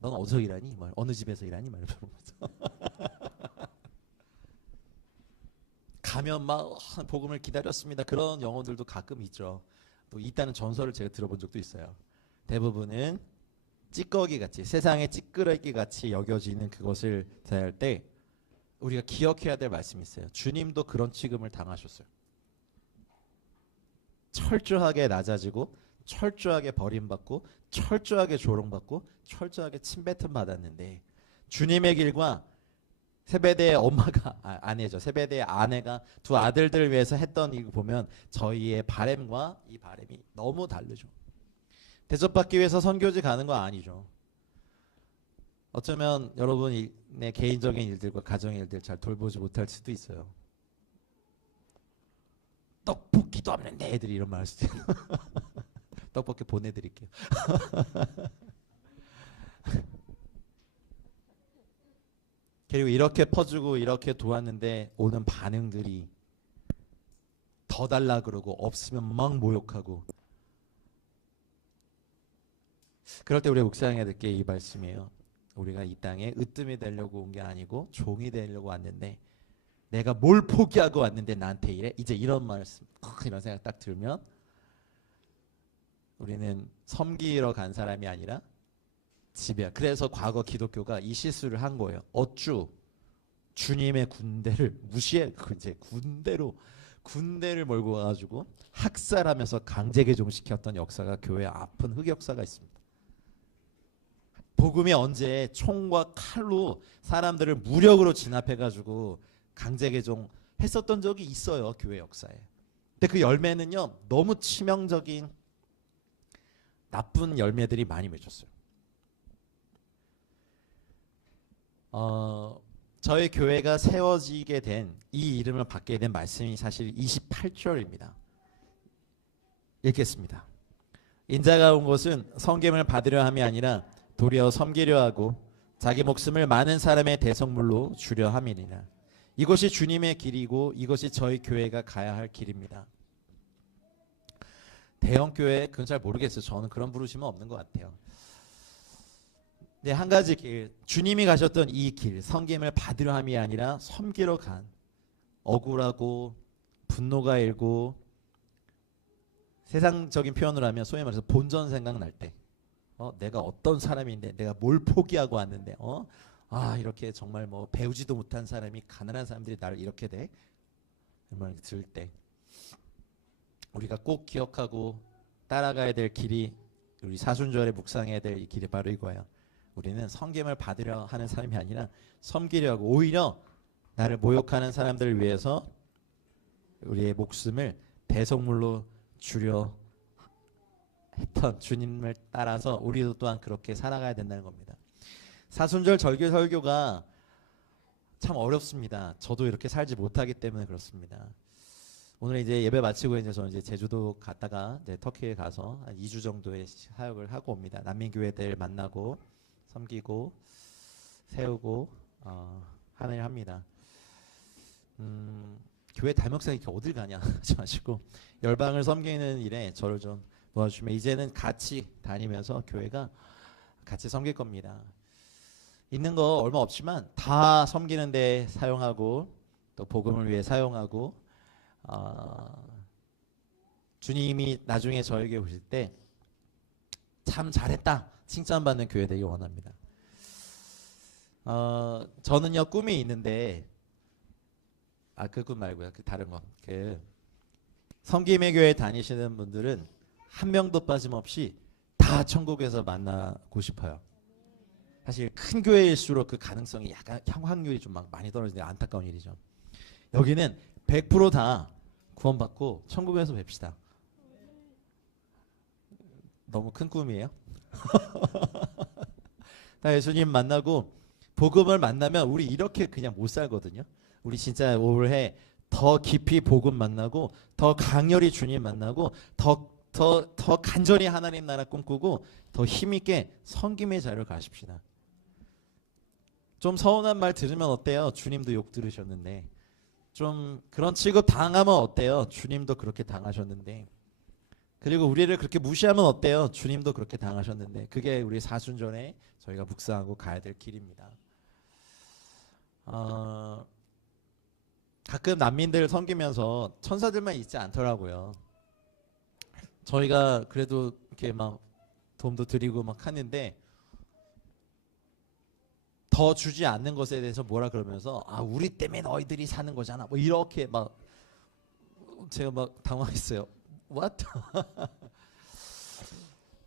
넌 어디서 일하니? 뭐 어느 집에서 일하니? 막 이러면서 가면 막 복음을 기다렸습니다. 그런 영혼들도 가끔 있죠. 또 있다는 전설을 제가 들어본 적도 있어요. 대부분은 찌꺼기 같이 세상의 찌끄레기 같이 여겨지는 그것을 대할 때 우리가 기억해야 될 말씀이 있어요. 주님도 그런 취급을 당하셨어요. 철저하게 낮아지고 철저하게 버림받고 철저하게 조롱받고 철저하게 침뱉음 받았는데 주님의 길과 세베대의 엄마가 아내죠. 세베대의 아내가 두 아들들을 위해서 했던 이거 보면 저희의 바램과 이 바램이 너무 다르죠. 대접받기 위해서 선교지 가는 거 아니죠. 어쩌면 여러분의 개인적인 일들과 가정의 일들 잘 돌보지 못할 수도 있어요. 떡볶이도 없는데 애들이 이런 말 할 수도 있어요. 떡볶이 보내드릴게요. 그리고 이렇게 퍼주고 이렇게 도왔는데 오는 반응들이 더 달라 그러고 없으면 막 모욕하고, 그럴 때 우리가 묵상해야 될 게 이 말씀이에요. 우리가 이 땅에 으뜸이 되려고 온 게 아니고 종이 되려고 왔는데 내가 뭘 포기하고 왔는데 나한테 이래? 이제 이런 말씀, 이런 생각 딱 들면 우리는 섬기러 간 사람이 아니라 지배야. 그래서 과거 기독교가 이 실수를 한 거예요. 어쭈 주님의 군대를 무시해, 이제 군대를 몰고 와가지고 학살하면서 강제 개종시켰던 역사가 교회 아픈 흑역사가 있습니다. 복음이 언제 총과 칼로 사람들을 무력으로 진압해가지고 강제 개종했었던 적이 있어요, 교회 역사에. 근데 그 열매는요 너무 치명적인 나쁜 열매들이 많이 맺혔어요. 저희 교회가 세워지게 된 이 이름을 받게 된 말씀이 사실 28절입니다. 읽겠습니다. 인자가 온 것은 섬김을 받으려 함이 아니라 도리어 섬기려 하고 자기 목숨을 많은 사람의 대성물로 주려 함이니라. 이것이 주님의 길이고 이것이 저희 교회가 가야 할 길입니다. 대형교회 그건 잘 모르겠어요. 저는 그런 부르심은 없는 것 같아요. 네, 한 가지 길, 주님이 가셨던 이 길, 섬김을 받으려 함이 아니라 섬기러 간, 억울하고 분노가 일고 세상적인 표현으로 하면 소위 말해서 본전 생각날 때, 내가 어떤 사람인데 내가 뭘 포기하고 왔는데 이렇게 정말 뭐 배우지도 못한 사람이, 가난한 사람들이 나를 이렇게 돼? 이런 들을 때 우리가 꼭 기억하고 따라가야 될 길이, 우리 사순절에 묵상해야 될 이 길이 바로 이거예요. 우리는 섬김을 받으려 하는 사람이 아니라 섬기려 하고, 오히려 나를 모욕하는 사람들을 위해서 우리의 목숨을 대속물로 주려 했던 주님을 따라서 우리도 또한 그렇게 살아가야 된다는 겁니다. 사순절 절기 설교가 참 어렵습니다. 저도 이렇게 살지 못하기 때문에 그렇습니다. 오늘 이제 예배 마치고 이제 저는 이제 제주도 갔다가 이제 터키에 가서 한 2주 정도의 사역을 하고 옵니다. 난민교회들 만나고 섬기고 세우고 하는 일 합니다. 교회 담역사가 이렇게 어딜 가냐 하지 마시고 열방을 섬기는 일에 저를 좀 도와주시면 이제는 같이 다니면서 교회가 같이 섬길 겁니다. 있는 거 얼마 없지만 다 섬기는 데 사용하고 또 복음을 위해 사용하고, 주님이 나중에 저에게 오실 때 참 잘했다 칭찬받는 교회 되기 원합니다. 저는요 꿈이 있는데, 그 꿈 말고요, 그 다른 거, 그 섬김의 교회 다니시는 분들은 한 명도 빠짐없이 다 천국에서 만나고 싶어요. 사실 큰 교회일수록 그 가능성이 약간 확률이 좀 많이 떨어지는데 안타까운 일이죠. 여기는 100%다 구원받고 천국에서 뵙시다. 너무 큰 꿈이에요? 다 예수님 만나고 복음을 만나면 우리 이렇게 그냥 못 살거든요. 우리 진짜 올해 더 깊이 복음 만나고 더 강렬히 주님 만나고 더 간절히 하나님 나라 꿈꾸고 더 힘있게 섬김의 자리를 가십시다. 좀 서운한 말 들으면 어때요? 주님도 욕 들으셨는데. 좀 그런 취급 당하면 어때요? 주님도 그렇게 당하셨는데. 그리고 우리를 그렇게 무시하면 어때요? 주님도 그렇게 당하셨는데. 그게 우리 사순절에 저희가 묵상하고 가야 될 길입니다. 가끔 난민들 섬기면서 천사들만 있지 않더라고요. 저희가 그래도 이렇게 막 도움도 드리고 막 하는데 더 더 주지 않는 것에 대해서 뭐라 그러면서 아 우리 때문에 너희들이 사는 거잖아 뭐 이렇게 막 제가 막 당황했어요. What?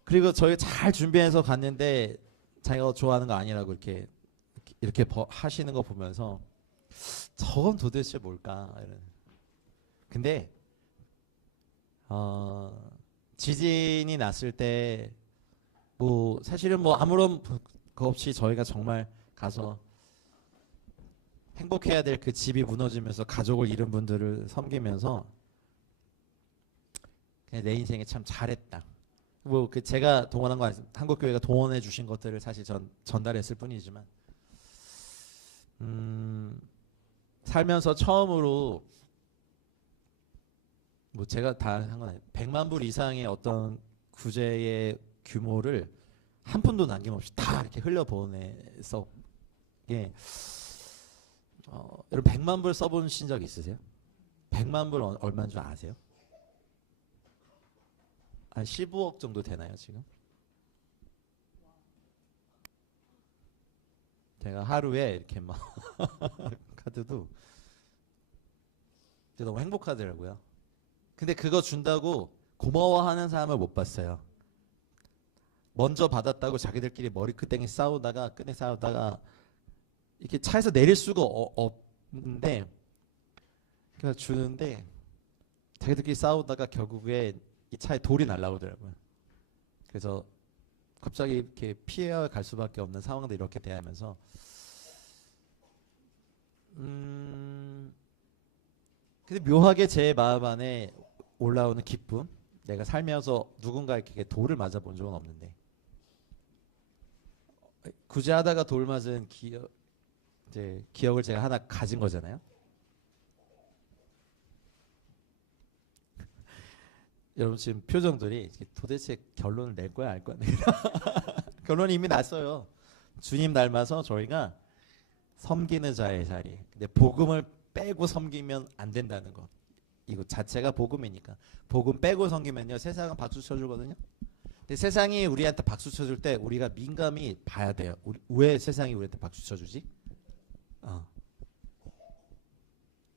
그리고 저희 잘 준비해서 갔는데 자기가 좋아하는 거 아니라고 이렇게 하시는 거 보면서 저건 도대체 뭘까? 근데 지진이 났을 때 뭐 사실은 뭐 아무런 거 없이 저희가 정말 가서 행복해야 될 그 집이 무너지면서 가족을 잃은 분들을 섬기면서 그냥 내 인생에 참 잘했다. 뭐 그 제가 동원한 거 한국 교회가 동원해 주신 것들을 사실 전달했을 뿐이지만 살면서 처음으로 뭐 제가 다 한 건 아니에요. 100만 불 이상의 어떤 구제의 규모를 한 푼도 남김없이 다 이렇게 흘려보내서 예. 여러분 100만 불 써보신 적 있으세요? 100만 불 얼마인 줄 아세요? 한 15억 정도 되나요 지금? 제가 하루에 이렇게 막 카드도 너무 행복하더라고요. 근데 그거 준다고 고마워하는 사람을 못 봤어요. 먼저 받았다고 자기들끼리 머리끄댕이 싸우다가 끈에 싸우다가 이렇게 차에서 내릴 수가 없는데 그래서 주는데 자기들끼리 싸우다가 결국에 이 차에 돌이 날라오더라고요. 그래서 갑자기 이렇게 피해 갈 수밖에 없는 상황도 이렇게 대하면서 근데 묘하게 제 마음 안에 올라오는 기쁨, 내가 살면서 누군가에게 돌을 맞아 본 적은 없는데 구제하다가 돌 맞은 기억을 제가 하나 가진 거잖아요. 여러분 지금 표정들이 도대체 결론을 낼 거야 알 거야? 결론이 이미 났어요. 주님 닮아서 저희가 섬기는 자의 자리. 근데 복음을 빼고 섬기면 안 된다는 거. 이거 자체가 복음이니까. 복음 빼고 섬기면요 세상은 박수 쳐주거든요. 근데 세상이 우리한테 박수 쳐줄 때 우리가 민감히 봐야 돼요. 왜 세상이 우리한테 박수 쳐주지?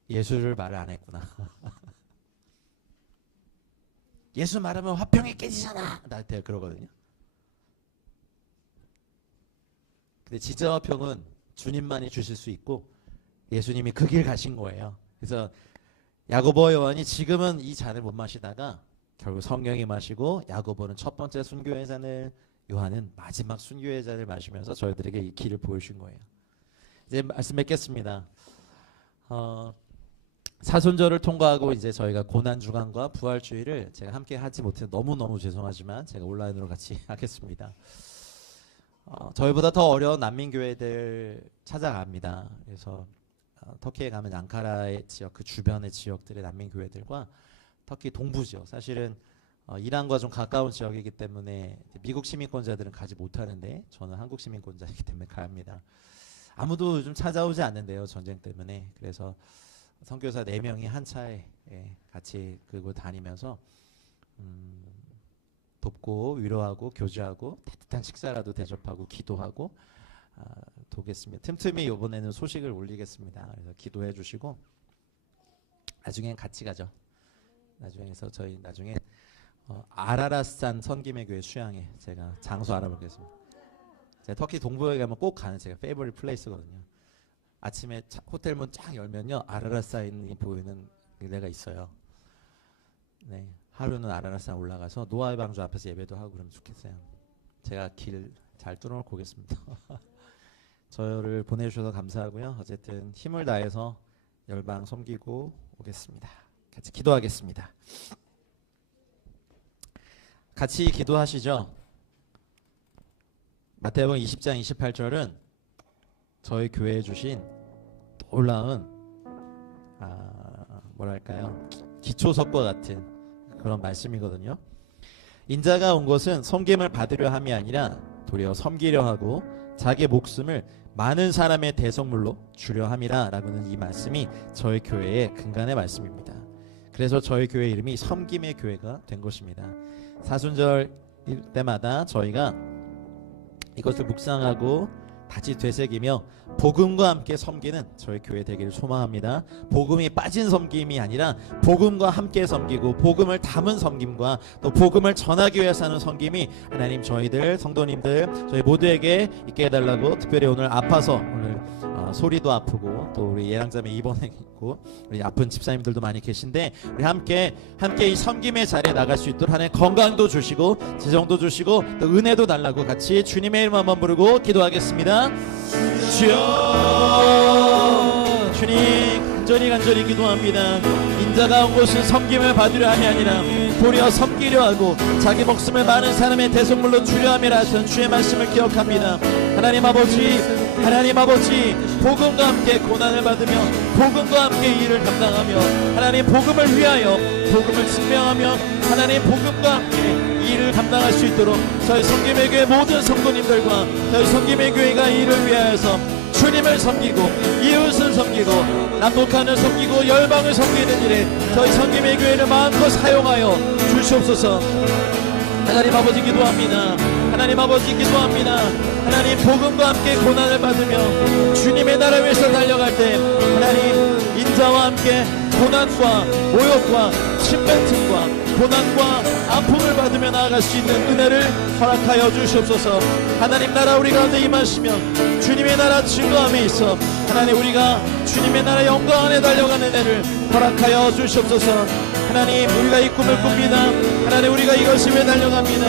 예수를 말을 안 했구나. 예수 말하면 화평이 깨지잖아. 나한테 그러거든요. 근데 진짜 화평은 주님만이 주실 수 있고 예수님이 그 길 가신 거예요. 그래서 야고보 요한이 지금은 이 잔을 못 마시다가 결국 성령이 마시고 야고보는 첫 번째 순교의 잔을 요한은 마지막 순교의 잔을 마시면서 저희들에게 이 길을 보여준 거예요. 이제 말씀 맺겠습니다. 사순절을 통과하고 이제 저희가 고난주간과 부활주의를 제가 함께 하지 못해서 너무너무 죄송하지만 제가 온라인으로 같이 하겠습니다. 저희보다 더 어려운 난민교회들 찾아갑니다. 그래서 터키에 가면 앙카라의 지역 그 주변의 지역들의 난민교회들과 터키 동부 지역 사실은 이란과 좀 가까운 지역이기 때문에 미국 시민권자들은 가지 못하는데 저는 한국 시민권자이기 때문에 가야 합니다. 아무도 요즘 찾아오지 않는데요 전쟁 때문에. 그래서 선교사 4명이 한 차에 같이 그곳 다니면서 돕고 위로하고 교제하고 따뜻한 식사라도 대접하고 기도하고 도겠습니다. 틈틈이 이번에는 소식을 올리겠습니다. 그래서 기도해 주시고 나중엔 같이 가죠. 나중에서 저희 나중에 아라라산 선김의 교회 수양에 제가 장소 알아보겠습니다. 제가 터키 동부에 가면 꼭 가는 제가 페이버릿 플레이스거든요. 아침에 호텔 문 쫙 열면요 아라라산이 보이는 데가 있어요. 네, 하루는 아라라산 올라가서 노아의 방주 앞에서 예배도 하고 그러면 좋겠어요. 제가 길 잘 뚫어놓고 오겠습니다. 저를 보내주셔서 감사하고요. 어쨌든 힘을 다해서 열방 섬기고 오겠습니다. 같이 기도하겠습니다. 같이 기도하시죠. 마태복음 20장 28절은 저희 교회에 주신 놀라운 뭐랄까요 기초석과 같은 그런 말씀이거든요. 인자가 온 것은 섬김을 받으려 함이 아니라 도리어 섬기려 하고 자기 목숨을 많은 사람의 대속물로 주려 함이라 라고는 이 말씀이 저희 교회의 근간의 말씀입니다. 그래서 저희 교회 이름이 섬김의 교회가 된 것입니다. 사순절 때마다 저희가 이것을 묵상하고 다시 되새기며 복음과 함께 섬기는 저희 교회 되기를 소망합니다. 복음이 빠진 섬김이 아니라 복음과 함께 섬기고 복음을 담은 섬김과 또 복음을 전하기 위해서 하는 섬김이 하나님 저희들 성도님들 저희 모두에게 있게 해달라고, 특별히 오늘 아파서 오늘 소리도 아프고 또 우리 예랑자매 입원해 있고 우리 아픈 집사님들도 많이 계신데 우리 함께 이 섬김의 자리에 나갈 수 있도록 하나님 건강도 주시고 지정도 주시고 또 은혜도 달라고 같이 주님의 이름 한번 부르고 기도하겠습니다. 주여, 주님 간절히 기도합니다. 인자가 온 곳은 섬김을 받으려 함이 아니라 도리어 섬기려 하고 자기 목숨을 많은 사람의 대속물로 주려 함이라 하신 주의 말씀을 기억합니다. 하나님 아버지 복음과 함께 고난을 받으며 복음과 함께 일을 감당하며 하나님 복음을 위하여 복음을 증명하며 하나님 복음과 함께 일을 감당할 수 있도록 저희 성김의 교회 모든 성도님들과 저희 성김의 교회가 이를 위하여서 주님을 섬기고 이웃을 섬기고 남북한을 섬기고 열방을 섬기는 일에 저희 성김의 교회를 마음껏 사용하여 주시옵소서. 하나님 아버지 기도합니다. 하나님 아버지 기도합니다. 하나님 복음과 함께 고난을 받으며 주님의 나라 위해서 달려갈 때 하나님 인자와 함께 고난과 모욕과 침뱉음과 고난과 아픔을 받으며 나아갈 수 있는 은혜를 허락하여 주시옵소서. 하나님 나라 우리 가운데 임하시면 주님의 나라 증거함에 있어 하나님 우리가 주님의 나라 영광 안에 달려가는 은혜를 허락하여 주시옵소서. 하나님 우리가 이 꿈을 꿉니다. 하나님 우리가 이것을 위해 달려갑니다.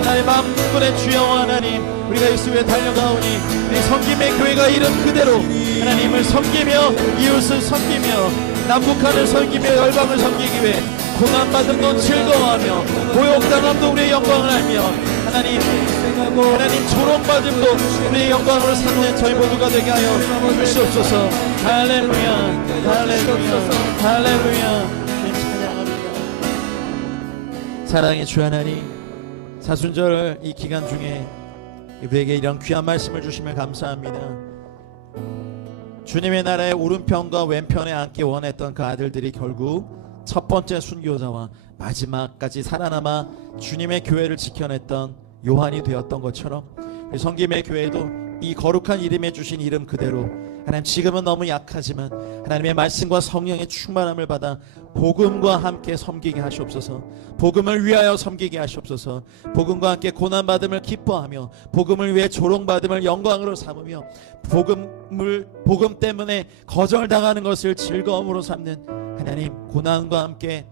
하나님 만군의 주여 하나님 우리가 예수 위해 달려가오니 우리 섬김의 교회가 이름 그대로 하나님을 섬기며 이웃을 섬기며 남북한을 섬기며 열방을 섬기기 위해 고난받은 건 즐거워하며 모욕당함도 우리의 영광을 알며 하나님 조롱받음도 우리의 영광으로 삼는 저희 모두가 되게 하여 주시옵소서. 할렐루야 할렐루야 할렐루야. 사랑의 주 하나님, 사순절 이 기간 중에 우리에게 이런 귀한 말씀을 주시며 감사합니다. 주님의 나라의 오른편과 왼편에 앉기 원했던 그 아들들이 결국 첫 번째 순교자와 마지막까지 살아남아 주님의 교회를 지켜냈던 요한이 되었던 것처럼 우리 성김의 교회도 이 거룩한 이름에 주신 이름 그대로 하나님 지금은 너무 약하지만 하나님의 말씀과 성령의 충만함을 받아 복음과 함께 섬기게 하시옵소서. 복음을 위하여 섬기게 하시옵소서. 복음과 함께 고난받음을 기뻐하며 복음을 위해 조롱받음을 영광으로 삼으며 복음 때문에 거절당하는 것을 즐거움으로 삼는 하나님 고난과 함께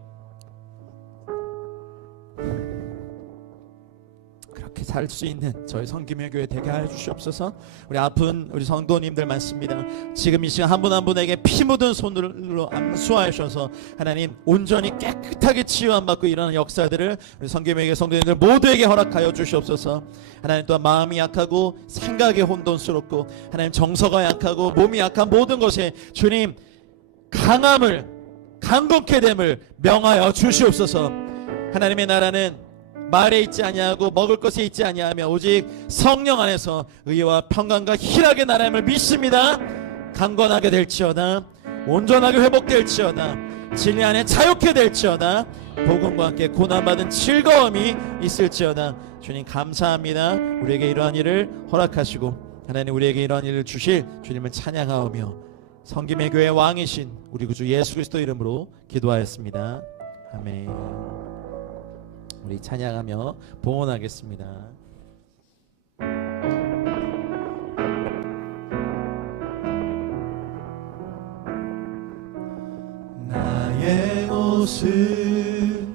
그렇게 살 수 있는 저희 성김의 교회 되게 하여 주시옵소서. 우리 아픈 우리 성도님들 많습니다. 지금 이 시간 한 분 한 분에게 피 묻은 손으로 암수하셔서 하나님 온전히 깨끗하게 치유함 받고 일어나는 역사들을 우리 성김의 교회 성도님들 모두에게 허락하여 주시옵소서. 하나님 또한 마음이 약하고 생각이 혼돈스럽고 하나님 정서가 약하고 몸이 약한 모든 것에 주님 강건케 됨을 명하여 주시옵소서. 하나님의 나라는 말에 있지 아니하고 먹을 것에 있지 아니하며 오직 성령 안에서 의와 평강과 희락의 나라임을 믿습니다. 강건하게 될지어다 온전하게 회복될지어다 진리 안에 자유케 될지어다 복음과 함께 고난받은 즐거움이 있을지어다. 주님 감사합니다. 우리에게 이러한 일을 허락하시고 하나님 우리에게 이러한 일을 주실 주님을 찬양하오며 성김의 교회 왕이신 우리 구주 예수 그리스도 이름으로 기도하였습니다. 아멘. 우리 찬양하며 봉헌하겠습니다. 나의 모습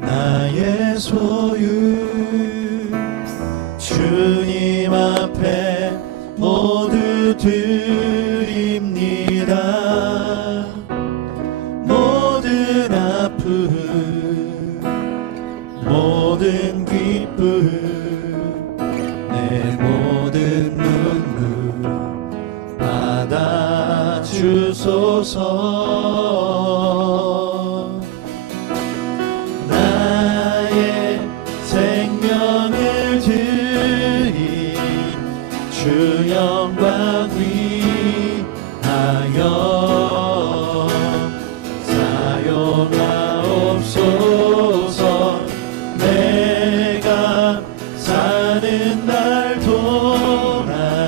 나의 소유 주님 앞에 모두 드립니다. 모든 아픔 모든 기쁨 내 모든 눈물 받아주소서. 나의 생명을 드린 주 영광 위하여 사용하옵소서. 내가 사는 날 동안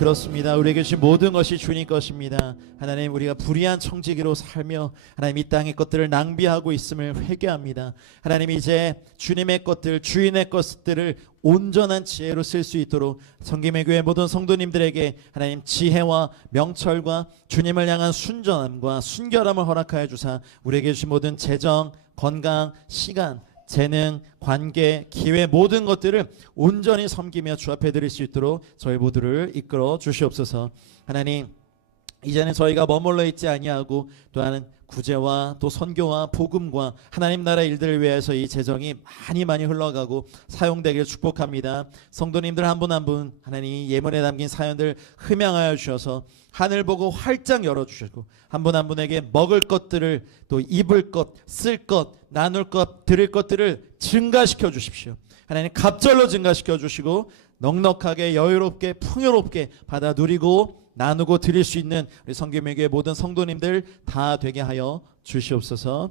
그렇습니다. 우리에게 주신 모든 것이 주님 것입니다. 하나님, 우리가 불의한 청지기로 살며 하나님 이 땅의 것들을 낭비하고 있음을 회개합니다. 하나님, 이제 주님의 것들, 주인의 것들을 온전한 지혜로 쓸 수 있도록 성김의 교회 모든 성도님들에게 하나님 지혜와 명철과 주님을 향한 순전함과 순결함을 허락하여 주사 우리에게 주신 모든 재정, 건강, 시간, 재능, 관계, 기회 모든 것들을 온전히 섬기며 주 앞에 드릴 수 있도록 저희 모두를 이끌어 주시옵소서. 하나님, 이제는 저희가 머물러 있지 아니하고 또한 구제와 또 선교와 복음과 하나님 나라 일들을 위해서 이 재정이 많이 흘러가고 사용되기를 축복합니다. 성도님들 한 분 한 분 하나님 예문에 담긴 사연들 흠양하여 주셔서 하늘 보고 활짝 열어주시고 한 분 한 분에게 먹을 것들을 또 입을 것, 쓸 것, 나눌 것, 드릴 것들을 증가시켜 주십시오. 하나님 갑절로 증가시켜 주시고 넉넉하게 여유롭게 풍요롭게 받아 누리고 나누고 드릴 수 있는 우리 성김의 교회 모든 성도님들 다 되게 하여 주시옵소서.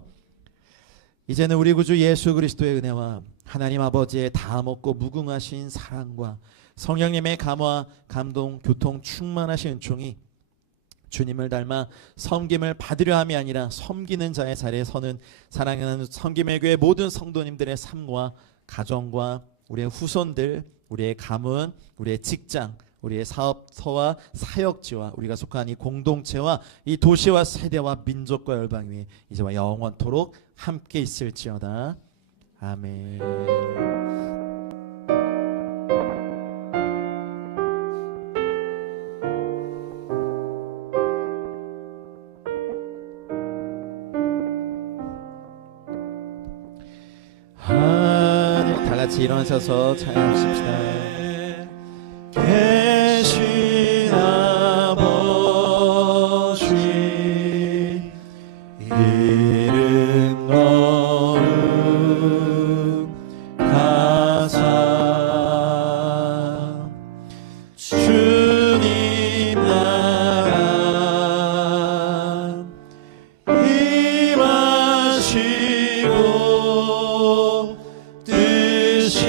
이제는 우리 구주 예수 그리스도의 은혜와 하나님 아버지의 다 먹고 무궁하신 사랑과 성령님의 감화, 감동, 교통 충만하신 은총이 주님을 닮아 섬김을 받으려 함이 아니라 섬기는 자의 자리에 서는 사랑하는 성김의 교회 모든 성도님들의 삶과 가정과 우리의 후손들, 우리의 가문, 우리의 직장, 우리의 사업터와 사역지와 우리가 속한 이 공동체와 이 도시와 세대와 민족과 열방 위에 이제와 영원토록 함께 있을지어다. 아멘. 다 같이 일어나셔서 찬양하십시다. 계신 아버지 이름 거룩하사 주님 나라 임하시고 뜻이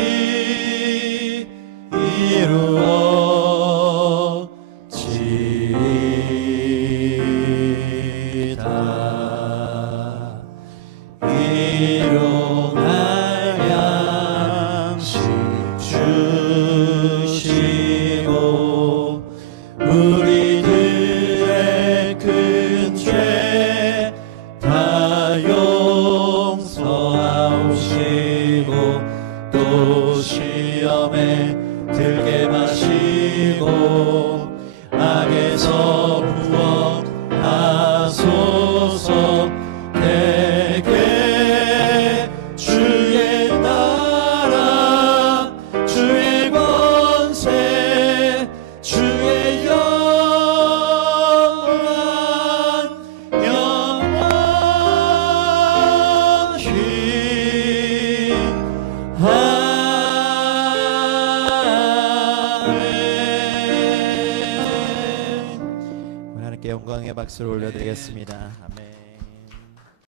이루어지이다. 일용할 양식 주시고 우리들의 큰 죄 다 용서하시고 또 시험에 들게 마시고 악에서 구원하소서. 내게 주의 나라 주의 권세 주의 영광 영원히 아멘. 하나님께 영광의 박수를 올려드리겠습니다. 아멘.